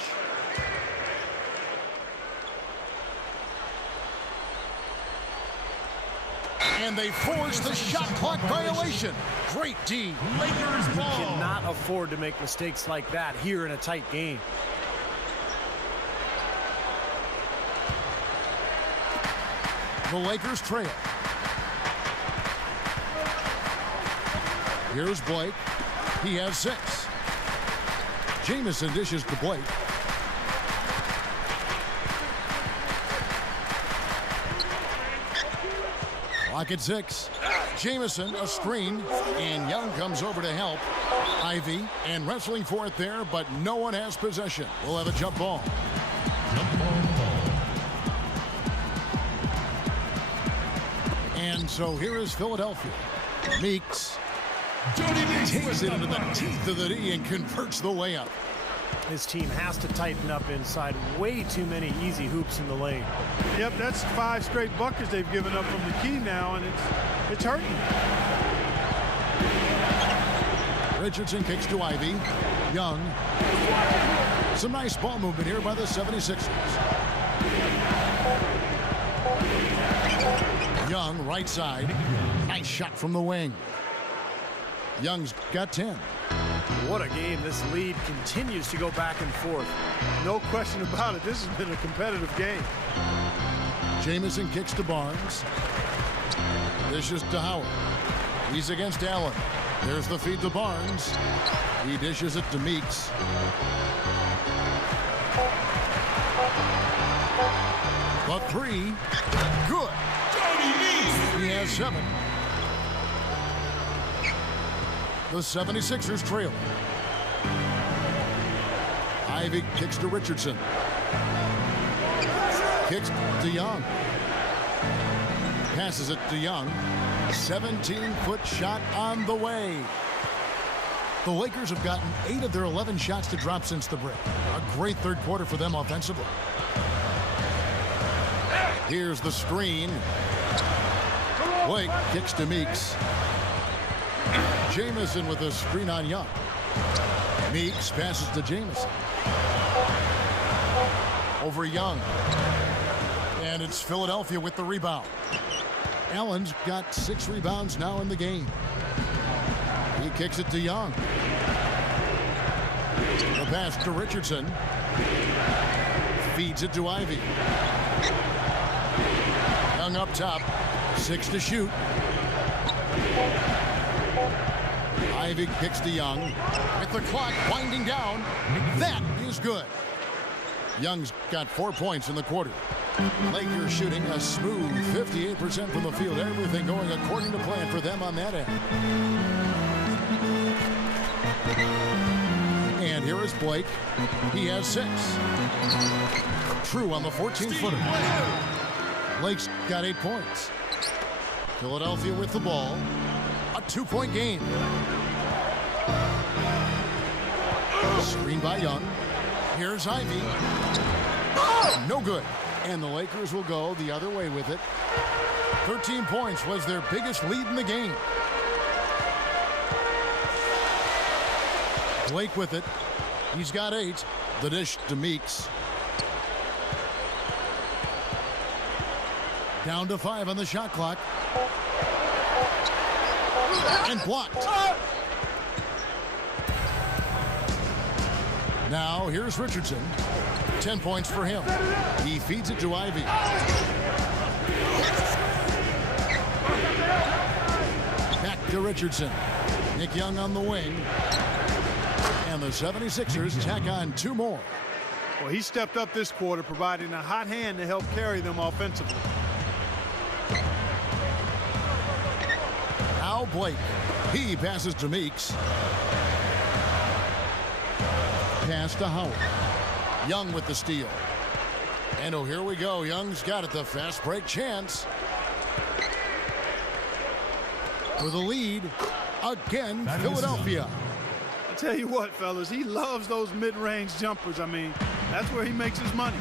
And And they force the shot clock violation. Great D. Lakers ball. Cannot afford to make mistakes like that here in a tight game. The Lakers trail. Here's Blake. He has 6. Jamison dishes to Blake. Clock at 6. Jamison, a screen, and Young comes over to help. Ivy, and wrestling for it there, but no one has possession. We'll have a jump ball. And so here is Philadelphia. Meeks takes it into the teeth of the D and converts the layup. His team has to tighten up inside. Way too many easy hoops in the lane. Yep, that's 5 straight buckets they've given up from the key now, and it's hurting. Richardson kicks to Ivy. Young. Some nice ball movement here by the 76ers. Young, right side. Nice shot from the wing. Young's got 10. What a game. This lead continues to go back and forth. No question about it. This has been a competitive game. Jamison kicks to Barnes. Dishes to Howard. He's against Allen. There's the feed to Barnes. He dishes it to Meeks. The 3. Good. He has 7. The 76ers trail. Ivy kicks to Richardson. Kicks to Young. Passes it to Young. 17-foot shot on the way. The Lakers have gotten 8 of their 11 shots to drop since the break. A great third quarter for them offensively. Here's the screen. Blake kicks to Meeks. Jamison with a screen on Young. Meeks passes to Jamison. Over Young. And it's Philadelphia with the rebound. Allen's got 6 rebounds now in the game. He kicks it to Young. The pass to Richardson. Feeds it to Ivy. Young up top. 6 to shoot. Ivy kicks to Young. With the clock winding down. That is good. Young's got 4 points in the quarter. Lakers shooting a smooth 58% from the field. Everything going according to plan for them on that end. And here is Blake. He has 6. True on the 14-footer. Blake's got 8 points. Philadelphia with the ball. A 2-point game. Screen by Young. Here's Ivy. No good. And the Lakers will go the other way with it. 13 points was their biggest lead in the game. Blake with it. He's got 8. The dish to Meeks. Down to 5 on the shot clock. And blocked. Now here's Richardson. 10 points for him. He feeds it to Ivy. Back to Richardson. Nick Young on the wing. And the 76ers tack on 2 more. Well, he stepped up this quarter, providing a hot hand to help carry them offensively. Now Blake. He passes to Meeks. Pass to Howard. Young with the steal. And oh, here we go. Young's got it. The fast break chance. For the lead. Again, Philadelphia. I tell you what, fellas, he loves those mid-range jumpers. I mean, that's where he makes his money.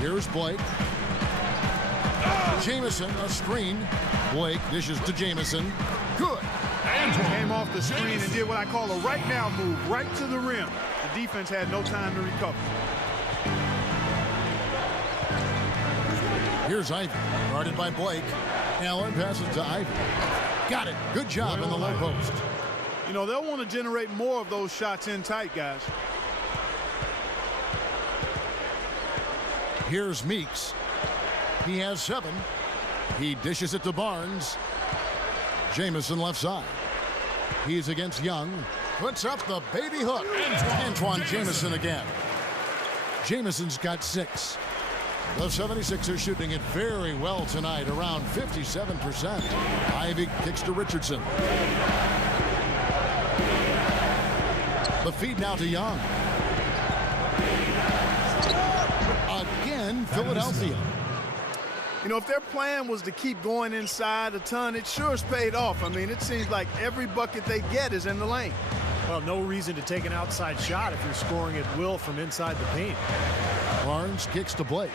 Here's Blake. Jamison, a screen. Blake dishes to Jamison. Good. Came off the screen and did what I call a right now move, right to the rim. The defense had no time to recover. Here's Ivy, guarded by Blake. Allen passes to Ivy. Got it. Good job in the low post. You know, they'll want to generate more of those shots in tight, guys. Here's Meeks. He has 7. He dishes it to Barnes. Jamison left side. He's against Young. Puts up the baby hook. Antoine Jamison again. Jamison's got 6. The 76ers shooting it very well tonight, around 57%. Ivy kicks to Richardson. The feed now to Young. Again, Philadelphia. You know, if their plan was to keep going inside a ton, it sure has paid off. I mean, it seems like every bucket they get is in the lane. Well, no reason to take an outside shot if you're scoring at will from inside the paint. Barnes kicks to Blake.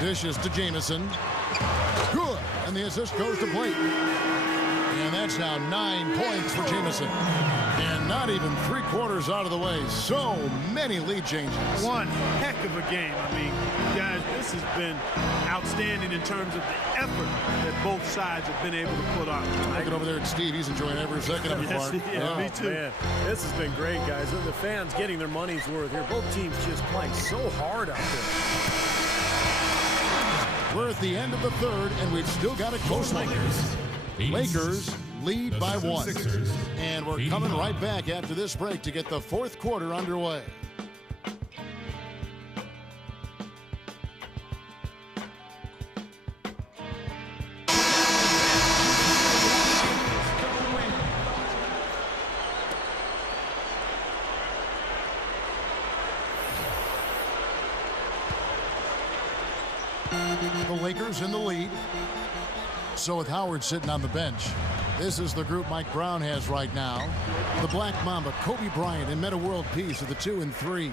Dishes to Jamison. Good. And the assist goes to Blake. And that's now 9 points for Jamison. And not even 3/4 out of the way. So many lead changes. One heck of a game. I mean, guys, this has been outstanding in terms of the effort that both sides have been able to put on. Looking over there at Steve, he's enjoying every second of it, Mark. Yeah, me too. Man, this has been great, guys. The fans getting their money's worth here. Both teams just playing so hard out there. We're at the end of the third, and we've still got a close one. Lakers lead by 1. And we're coming right back after this break to get the 4th quarter underway. The Lakers in the lead. So with Howard sitting on the bench, this is the group Mike Brown has right now. The Black Mamba, Kobe Bryant, and Metta World Peace are the 2 and 3.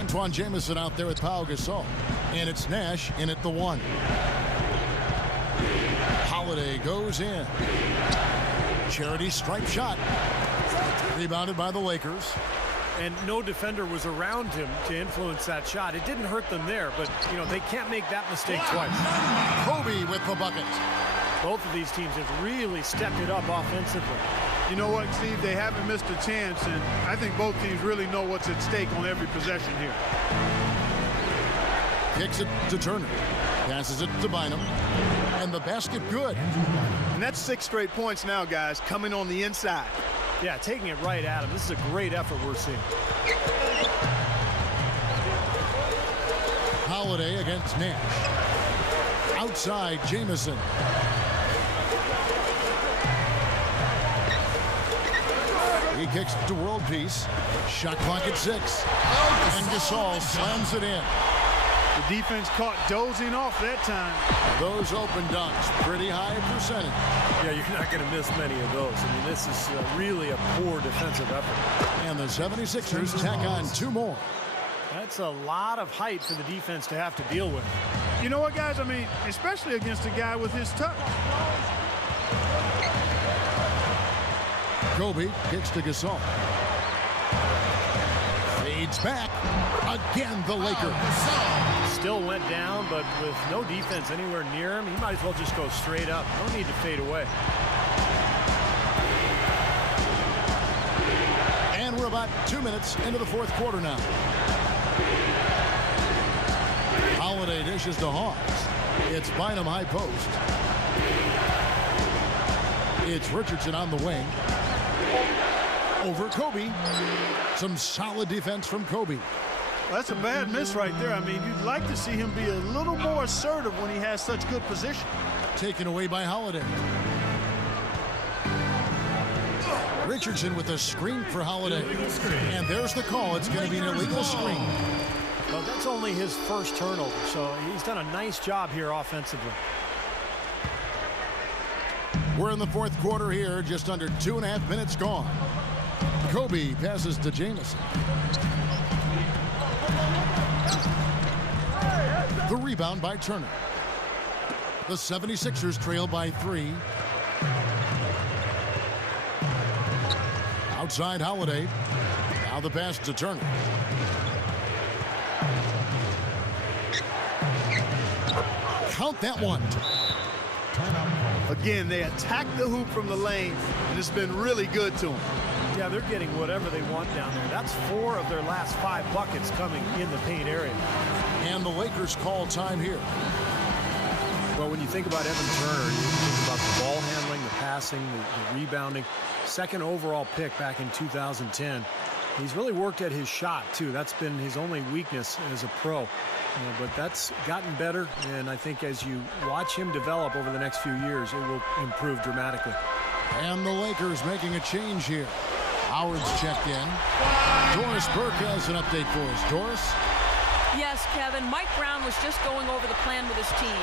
Antoine Jamison out there with Pau Gasol. And it's Nash in at the 1. Holiday goes in. Charity stripe shot. Rebounded by the Lakers. And no defender was around him to influence that shot. It didn't hurt them there, but, you know, they can't make that mistake twice. Kobe with the bucket. Both of these teams have really stepped it up offensively. You know what, Steve? They haven't missed a chance, and I think both teams really know what's at stake on every possession here. Kicks it to Turner. Passes it to Bynum. And the basket good. And that's 6 straight points now, guys, coming on the inside. Yeah, taking it right at him. This is a great effort we're seeing. Holiday against Nash. Outside, Jamison. He kicks to World Peace. Shot clock at 6. And Gasol slams it in. The defense caught dozing off that time. Those open dunks, pretty high percentage. Yeah, you're not going to miss many of those. I mean, this is really a poor defensive effort. And the 76ers tack on 2 more. That's a lot of height for the defense to have to deal with. You know what, guys? I mean, especially against a guy with his touch. Kobe kicks to Gasol. Fades back. Again, the Lakers. Still went down, but with no defense anywhere near him, he might as well just go straight up. No need to fade away. And we're about 2 minutes into the 4th quarter now. Holiday dishes to Hawks. It's Bynum high post. It's Richardson on the wing. Over Kobe. Some solid defense from Kobe. Well, that's a bad miss right there. I mean, you'd like to see him be a little more assertive when he has such good position. Taken away by Holiday. Richardson with a screen for Holiday. And there's the call. It's going to be an illegal screen. Well, that's only his first turnover, so he's done a nice job here offensively. We're in the 4th quarter here, just under 2.5 minutes gone. Kobe passes to Jamison. The rebound by Turner. The 76ers trail by 3. Outside Holiday. Now the pass to Turner. Count that one. Again, they attack the hoop from the lane, and it's been really good to them. Yeah, they're getting whatever they want down there. That's 4 of their last 5 buckets coming in the paint area. And the Lakers call time here. Well, when you think about Evan Turner, you think about the ball handling, the passing, the rebounding. 2nd overall pick back in 2010. He's really worked at his shot, too. That's been his only weakness as a pro. But that's gotten better, and I think as you watch him develop over the next few years, it will improve dramatically. And the Lakers making a change here. Howard's checked in. Doris Burke has an update for us. Doris? Yes, Kevin. Mike Brown was just going over the plan with his team.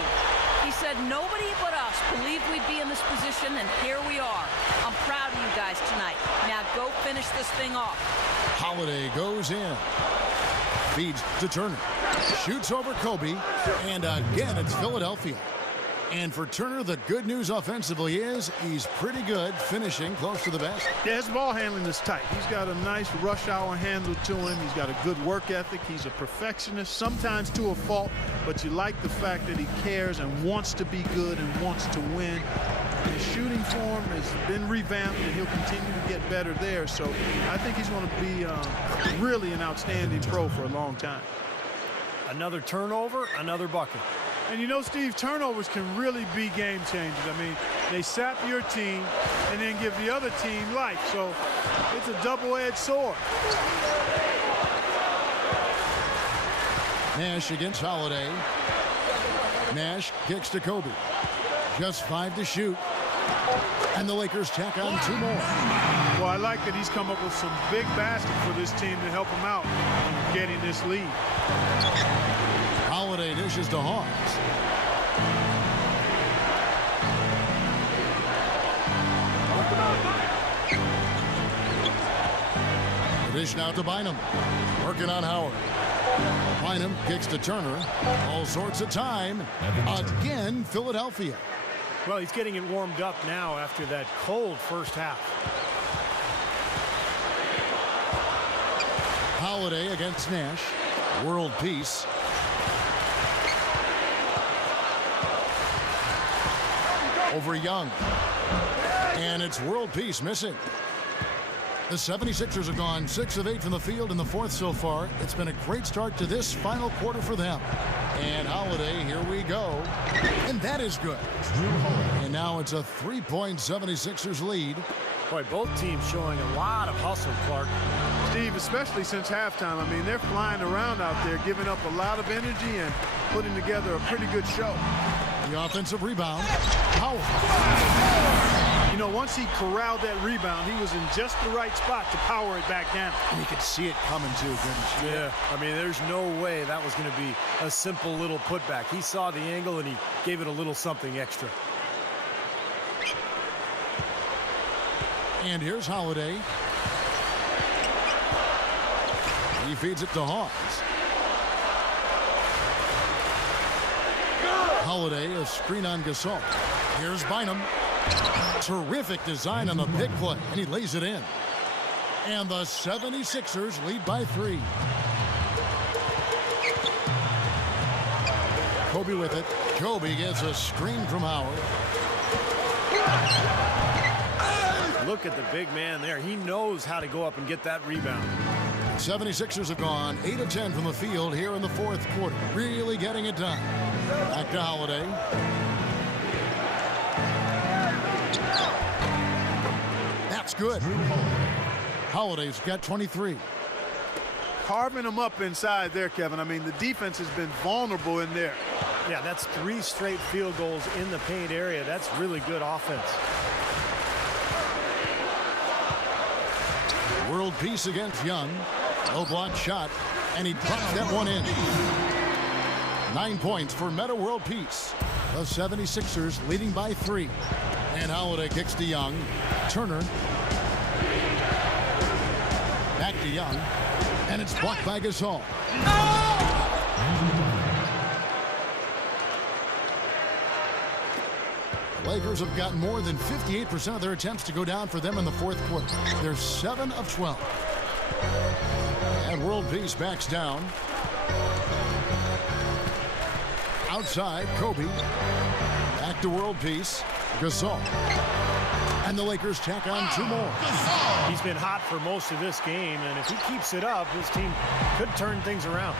He said nobody but us believed we'd be in this position, and here we are. I'm proud of you guys tonight. Now go finish this thing off. Holiday goes in. Feeds to Turner. Shoots over Kobe. And again, it's Philadelphia. And for Turner, the good news offensively is he's pretty good, finishing close to the basket. Yeah, his ball handling is tight. He's got a nice rush hour handle to him. He's got a good work ethic. He's a perfectionist, sometimes to a fault, but you like the fact that he cares and wants to be good and wants to win. His shooting form has been revamped, and he'll continue to get better there. So I think he's going to be really an outstanding pro for a long time. Another turnover, another bucket. And you know, Steve, turnovers can really be game changers. I mean, they sap your team and then give the other team life. So it's a double-edged sword. Nash against Holiday. Nash kicks to Kobe. Just 5 to shoot. And the Lakers tack on 2 more. Well, I like that he's come up with some big baskets for this team to help him out in getting this lead. Holiday dishes to Hawks. The dish now to Bynum. Working on Howard. Bynum kicks to Turner. All sorts of time. Again, Philadelphia. Well, he's getting it warmed up now after that cold first half. Holiday against Nash. World peace. Over Young. And it's world peace missing. The 76ers have gone 6 of 8 from the field in the 4th so far. It's been a great start to this final quarter for them. And Holiday, here we go. And that is good. And now it's a 3-point 76ers lead. Boy, both teams showing a lot of hustle, Clark. Steve, especially since halftime. I mean, they're flying around out there, giving up a lot of energy and putting together a pretty good show. The offensive rebound. Howard. You know, once he corralled that rebound, he was in just the right spot to power it back down. And you could see it coming too, couldn't you? Yeah, I mean, there's no way that was going to be a simple little putback. He saw the angle and he gave it a little something extra. And here's Holiday. He feeds it to Hawks. Holiday, a screen on Gasol. Here's Bynum. Terrific design on the big play, and he lays it in. And the 76ers lead by 3. Kobe with it. Kobe gets a screen from Howard. Look at the big man there. He knows how to go up and get that rebound. 76ers have gone 8 of 10 from the field here in the 4th quarter. Really getting it done. Back to Holiday. That's good. Holiday's got 23. Carving them up inside there, Kevin. I mean, the defense has been vulnerable in there. Yeah, that's 3 straight field goals in the paint area. That's really good offense. World peace against Young. Low block shot, and he drops that one in. 9 points for Meta World Peace. The 76ers leading by 3. And Holiday kicks to Young. Turner. Back to Young. And it's blocked by Gasol. The Lakers have gotten more than 58% of their attempts to go down for them in the 4th quarter. They're 7 of 12. And World Peace backs down. Outside, Kobe. Back to world peace. Gasol. And the Lakers tack on 2 more. He's been hot for most of this game, and if he keeps it up, his team could turn things around.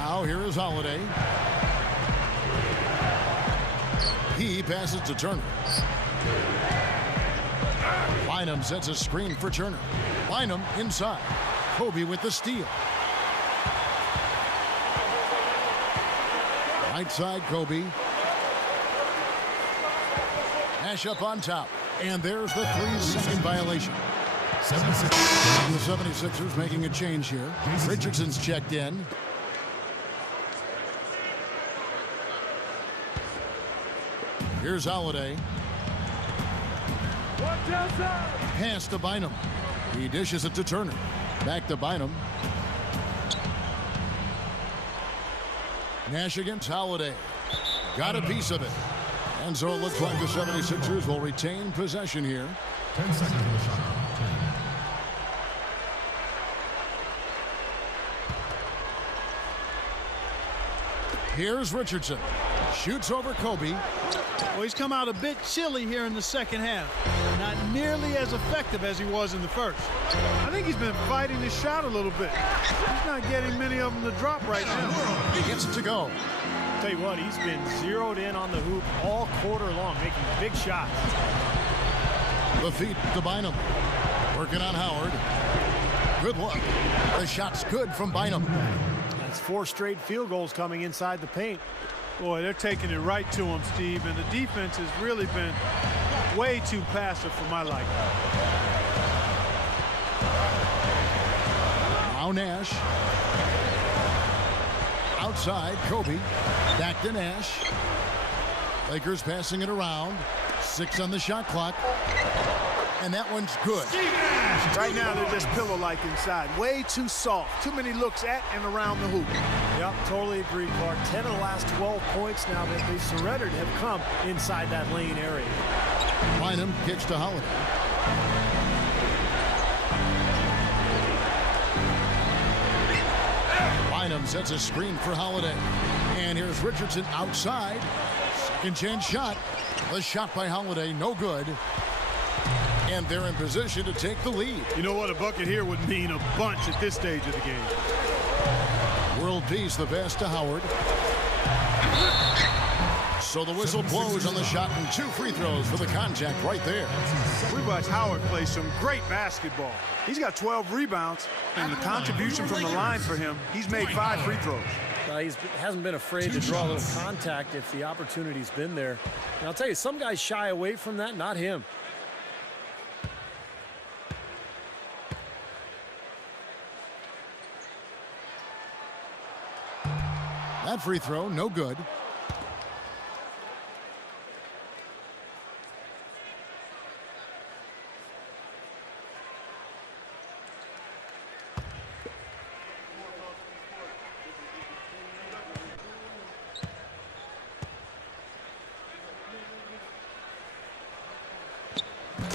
Now here is Holiday. He passes to Turner. Bynum sets a screen for Turner. Bynum inside. Kobe with the steal. Right side, Kobe. Nash up on top. And there's the 3-second violation. The 76ers making a change here. Richardson's checked in. Here's Holiday. Pass to Bynum. He dishes it to Turner. Back to Bynum. Nash against Holiday. Got a piece of it. And so it looks like the 76ers will retain possession here. 10 seconds on the shot. Here's Richardson. Shoots over Kobe. Well, he's come out a bit chilly here in the second half. Not nearly as effective as he was in the first. I think he's been fighting his shot a little bit. He's not getting many of them to drop right now. He gets it to go. Tell you what, he's been zeroed in on the hoop all quarter long, making big shots. The feed to Bynum. Working on Howard. Good look. The shot's good from Bynum. That's 4 straight field goals coming inside the paint. Boy, they're taking it right to him, Steve, and the defense has really been way too passive for my liking. Now Nash. Outside, Kobe. Back to Nash. Lakers passing it around. 6 on the shot clock. And that one's good. Right now, they're just pillow-like inside. Way too soft. Too many looks at and around the hoop. Yep, totally agree, Clark. 10 of the last 12 points now that they surrendered have come inside that lane area. Bynum kicks to Holiday. Bynum sets a screen for Holiday. And here's Richardson outside. Second chance shot. The shot by Holiday, no good. And they're in position to take the lead. You know what? A bucket here would mean a bunch at this stage of the game. World peace, the pass to Howard. So the whistle blows on the shot and 2 free throws for the contact right there. We watched Howard play some great basketball. He's got 12 rebounds, and the contribution from the line for him, he's made 5 free throws. He hasn't been afraid to draw a little contact if the opportunity's been there. And I'll tell you, some guys shy away from that, not him. That free throw, no good.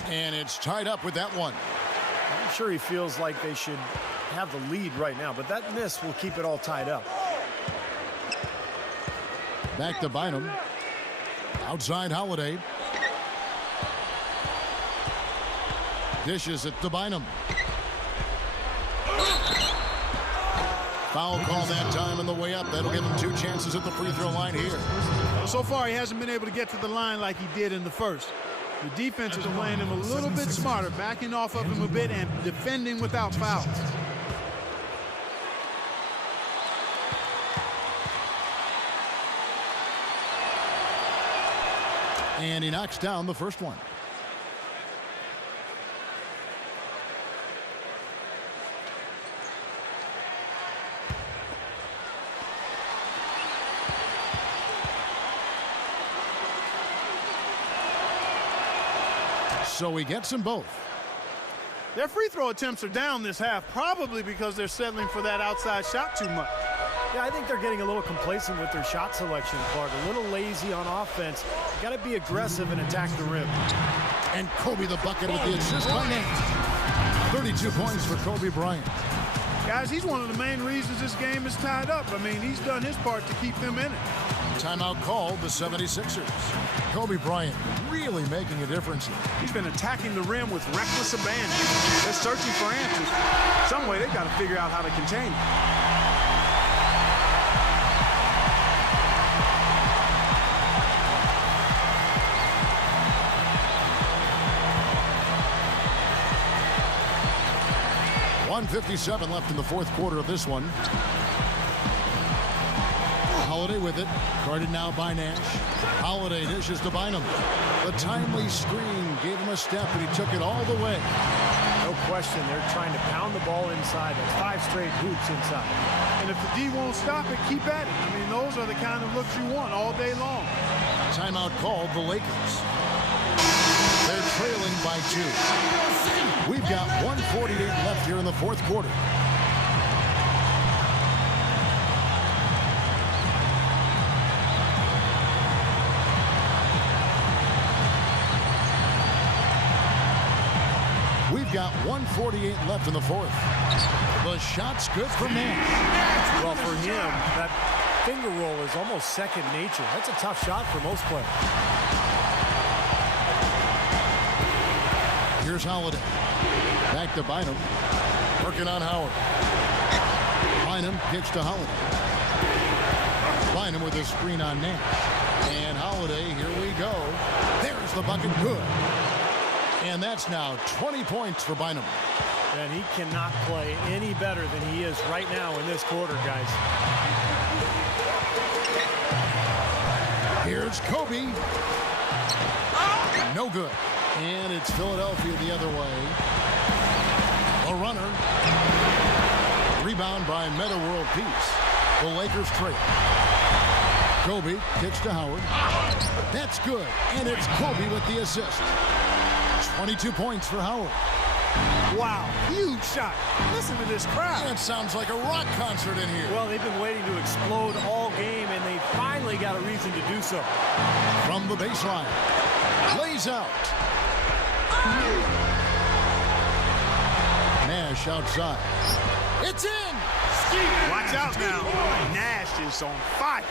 And it's tied up with that one. I'm sure he feels like they should have the lead right now, but that miss will keep it all tied up. Back to Bynum. Outside Holiday. Dishes it to Bynum. Foul call that time on the way up. That'll give him 2 chances at the free throw line here. So far, he hasn't been able to get to the line like he did in the first. The defense is playing him a little bit smarter, backing off of him a bit and defending without fouls. And he knocks down the first one. So he gets them both. Their free throw attempts are down this half, probably because they're settling for that outside shot too much. Yeah, I think they're getting a little complacent with their shot selection, Clark. A little lazy on offense. Got to be aggressive and attack the rim. And Kobe the bucket with the assist by Nate. 32 points for Kobe Bryant. Guys, he's one of the main reasons this game is tied up. I mean, he's done his part to keep them in it. Timeout called the 76ers. Kobe Bryant really making a difference here. He's been attacking the rim with reckless abandon. They're searching for answers. Some way they've got to figure out how to contain it. .157 left in the fourth quarter of this one. Holiday with it, guarded now by Nash. Holiday dishes to Bynum. The timely screen gave him a step, and he took it all the way. No question, they're trying to pound the ball inside. That's 5 straight hoops inside. And if the D won't stop it, keep at it. I mean, those are the kind of looks you want all day long. Timeout called the Lakers. They're trailing by 2. We've got 1:48 left here in the fourth quarter. We've got 1:48 left in the fourth. The shot's good from Nash. Well, for him, that finger roll is almost second nature. That's a tough shot for most players. Here's Holiday. Back to Bynum. Working on Howard. Bynum kicks to Holiday. Bynum with a screen on Nash. And Holiday, here we go. There's the bucket, good. And that's now 20 points for Bynum. And he cannot play any better than he is right now in this quarter, guys. Here's Kobe. No good. And it's Philadelphia the other way. A runner. Rebound by Meta World Peace. The Lakers trail. Kobe kicks to Howard. That's good. And it's Kobe with the assist. 22 points for Howard. Wow, huge shot. Listen to this crowd. It sounds like a rock concert in here. Well, they've been waiting to explode all game, and they finally got a reason to do so. From the baseline. Lays out. Nash outside. It's in. Watch out now. Nash is on fire.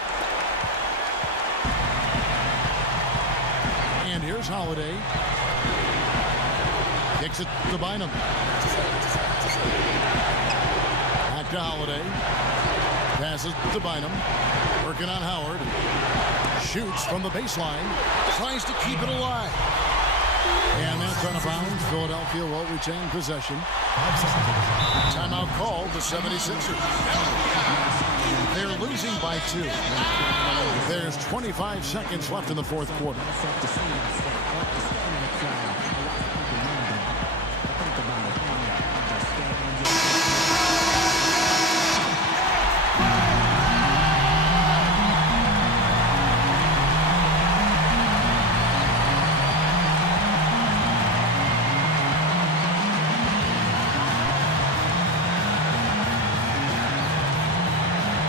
And here's Holiday. Kicks it to Bynum. Back to Holiday. Passes to Bynum. Working on Howard. Shoots from the baseline. Tries to keep it alive. And that's out of bounds. Philadelphia will retain possession. Timeout called the 76ers. They're losing by 2. There's 25 seconds left in the fourth quarter.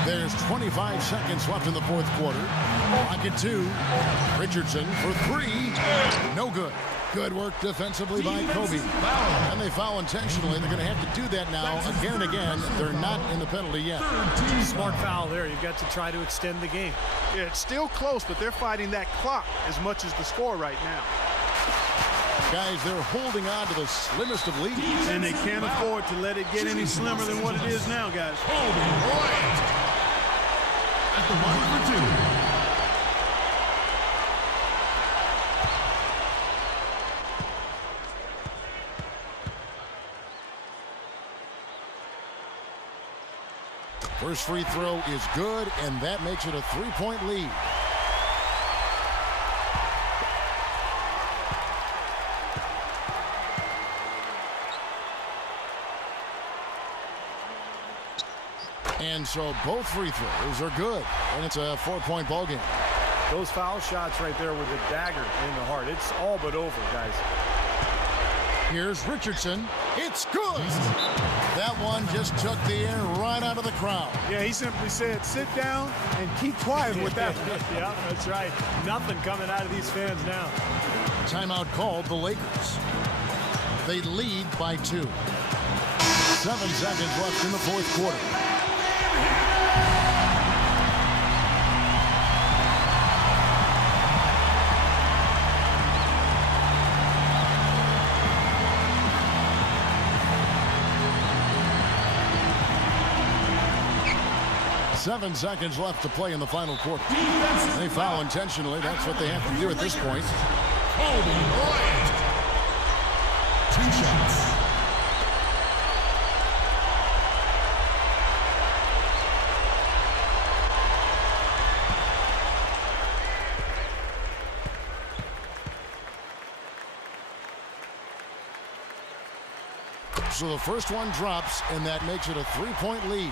There's 25 seconds left in the fourth quarter. Rocket 2. Richardson for 3. No good. Good work defensively by Kobe. And they foul intentionally. They're going to have to do that now again and again. They're not in the penalty yet. Smart foul there. You've got to try to extend the game. Yeah, it's still close, but they're fighting that clock as much as the score right now. Guys, they're holding on to the slimmest of leads. And they can't afford to let it get any slimmer than what it is now, guys. Kobe Bryant at the line for 2. First free throw is good, and that makes it a 3-point lead. And so both free throws are good, and it's a 4-point ball game. Those foul shots right there with the dagger in the heart. It's all but over, guys. Here's Richardson. It's good. That one just took the air right out of the crowd. Yeah, he simply said, sit down and keep quiet with that. Yeah, that's right. Nothing coming out of these fans now. Timeout called the Lakers. They lead by 2. 7 seconds left in the fourth quarter. Seven seconds left to play in the final quarter. They foul intentionally. That's what they have to do at this point. Kobe Bryant. 2 shots. So the first one drops, and that makes it a 3-point lead.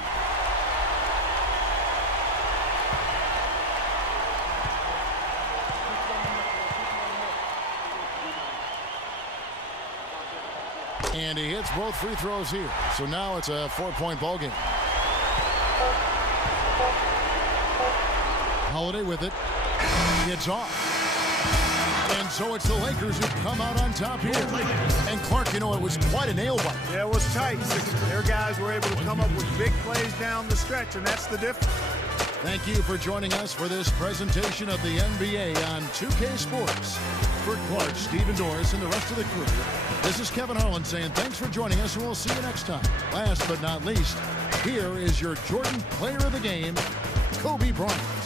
And he hits both free throws here. So now it's a 4-point ball game. Holiday with it. It's off. And so it's the Lakers who come out on top here. And Clark, you know, it was quite a nail biter. Yeah, it was tight. Their guys were able to come up with big plays down the stretch, and that's the difference. Thank you for joining us for this presentation of the NBA on 2K Sports. For Clark, Stephen Doris, and the rest of the crew, this is Kevin Harlan saying thanks for joining us, and we'll see you next time. Last but not least, here is your Jordan Player of the Game, Kobe Bryant.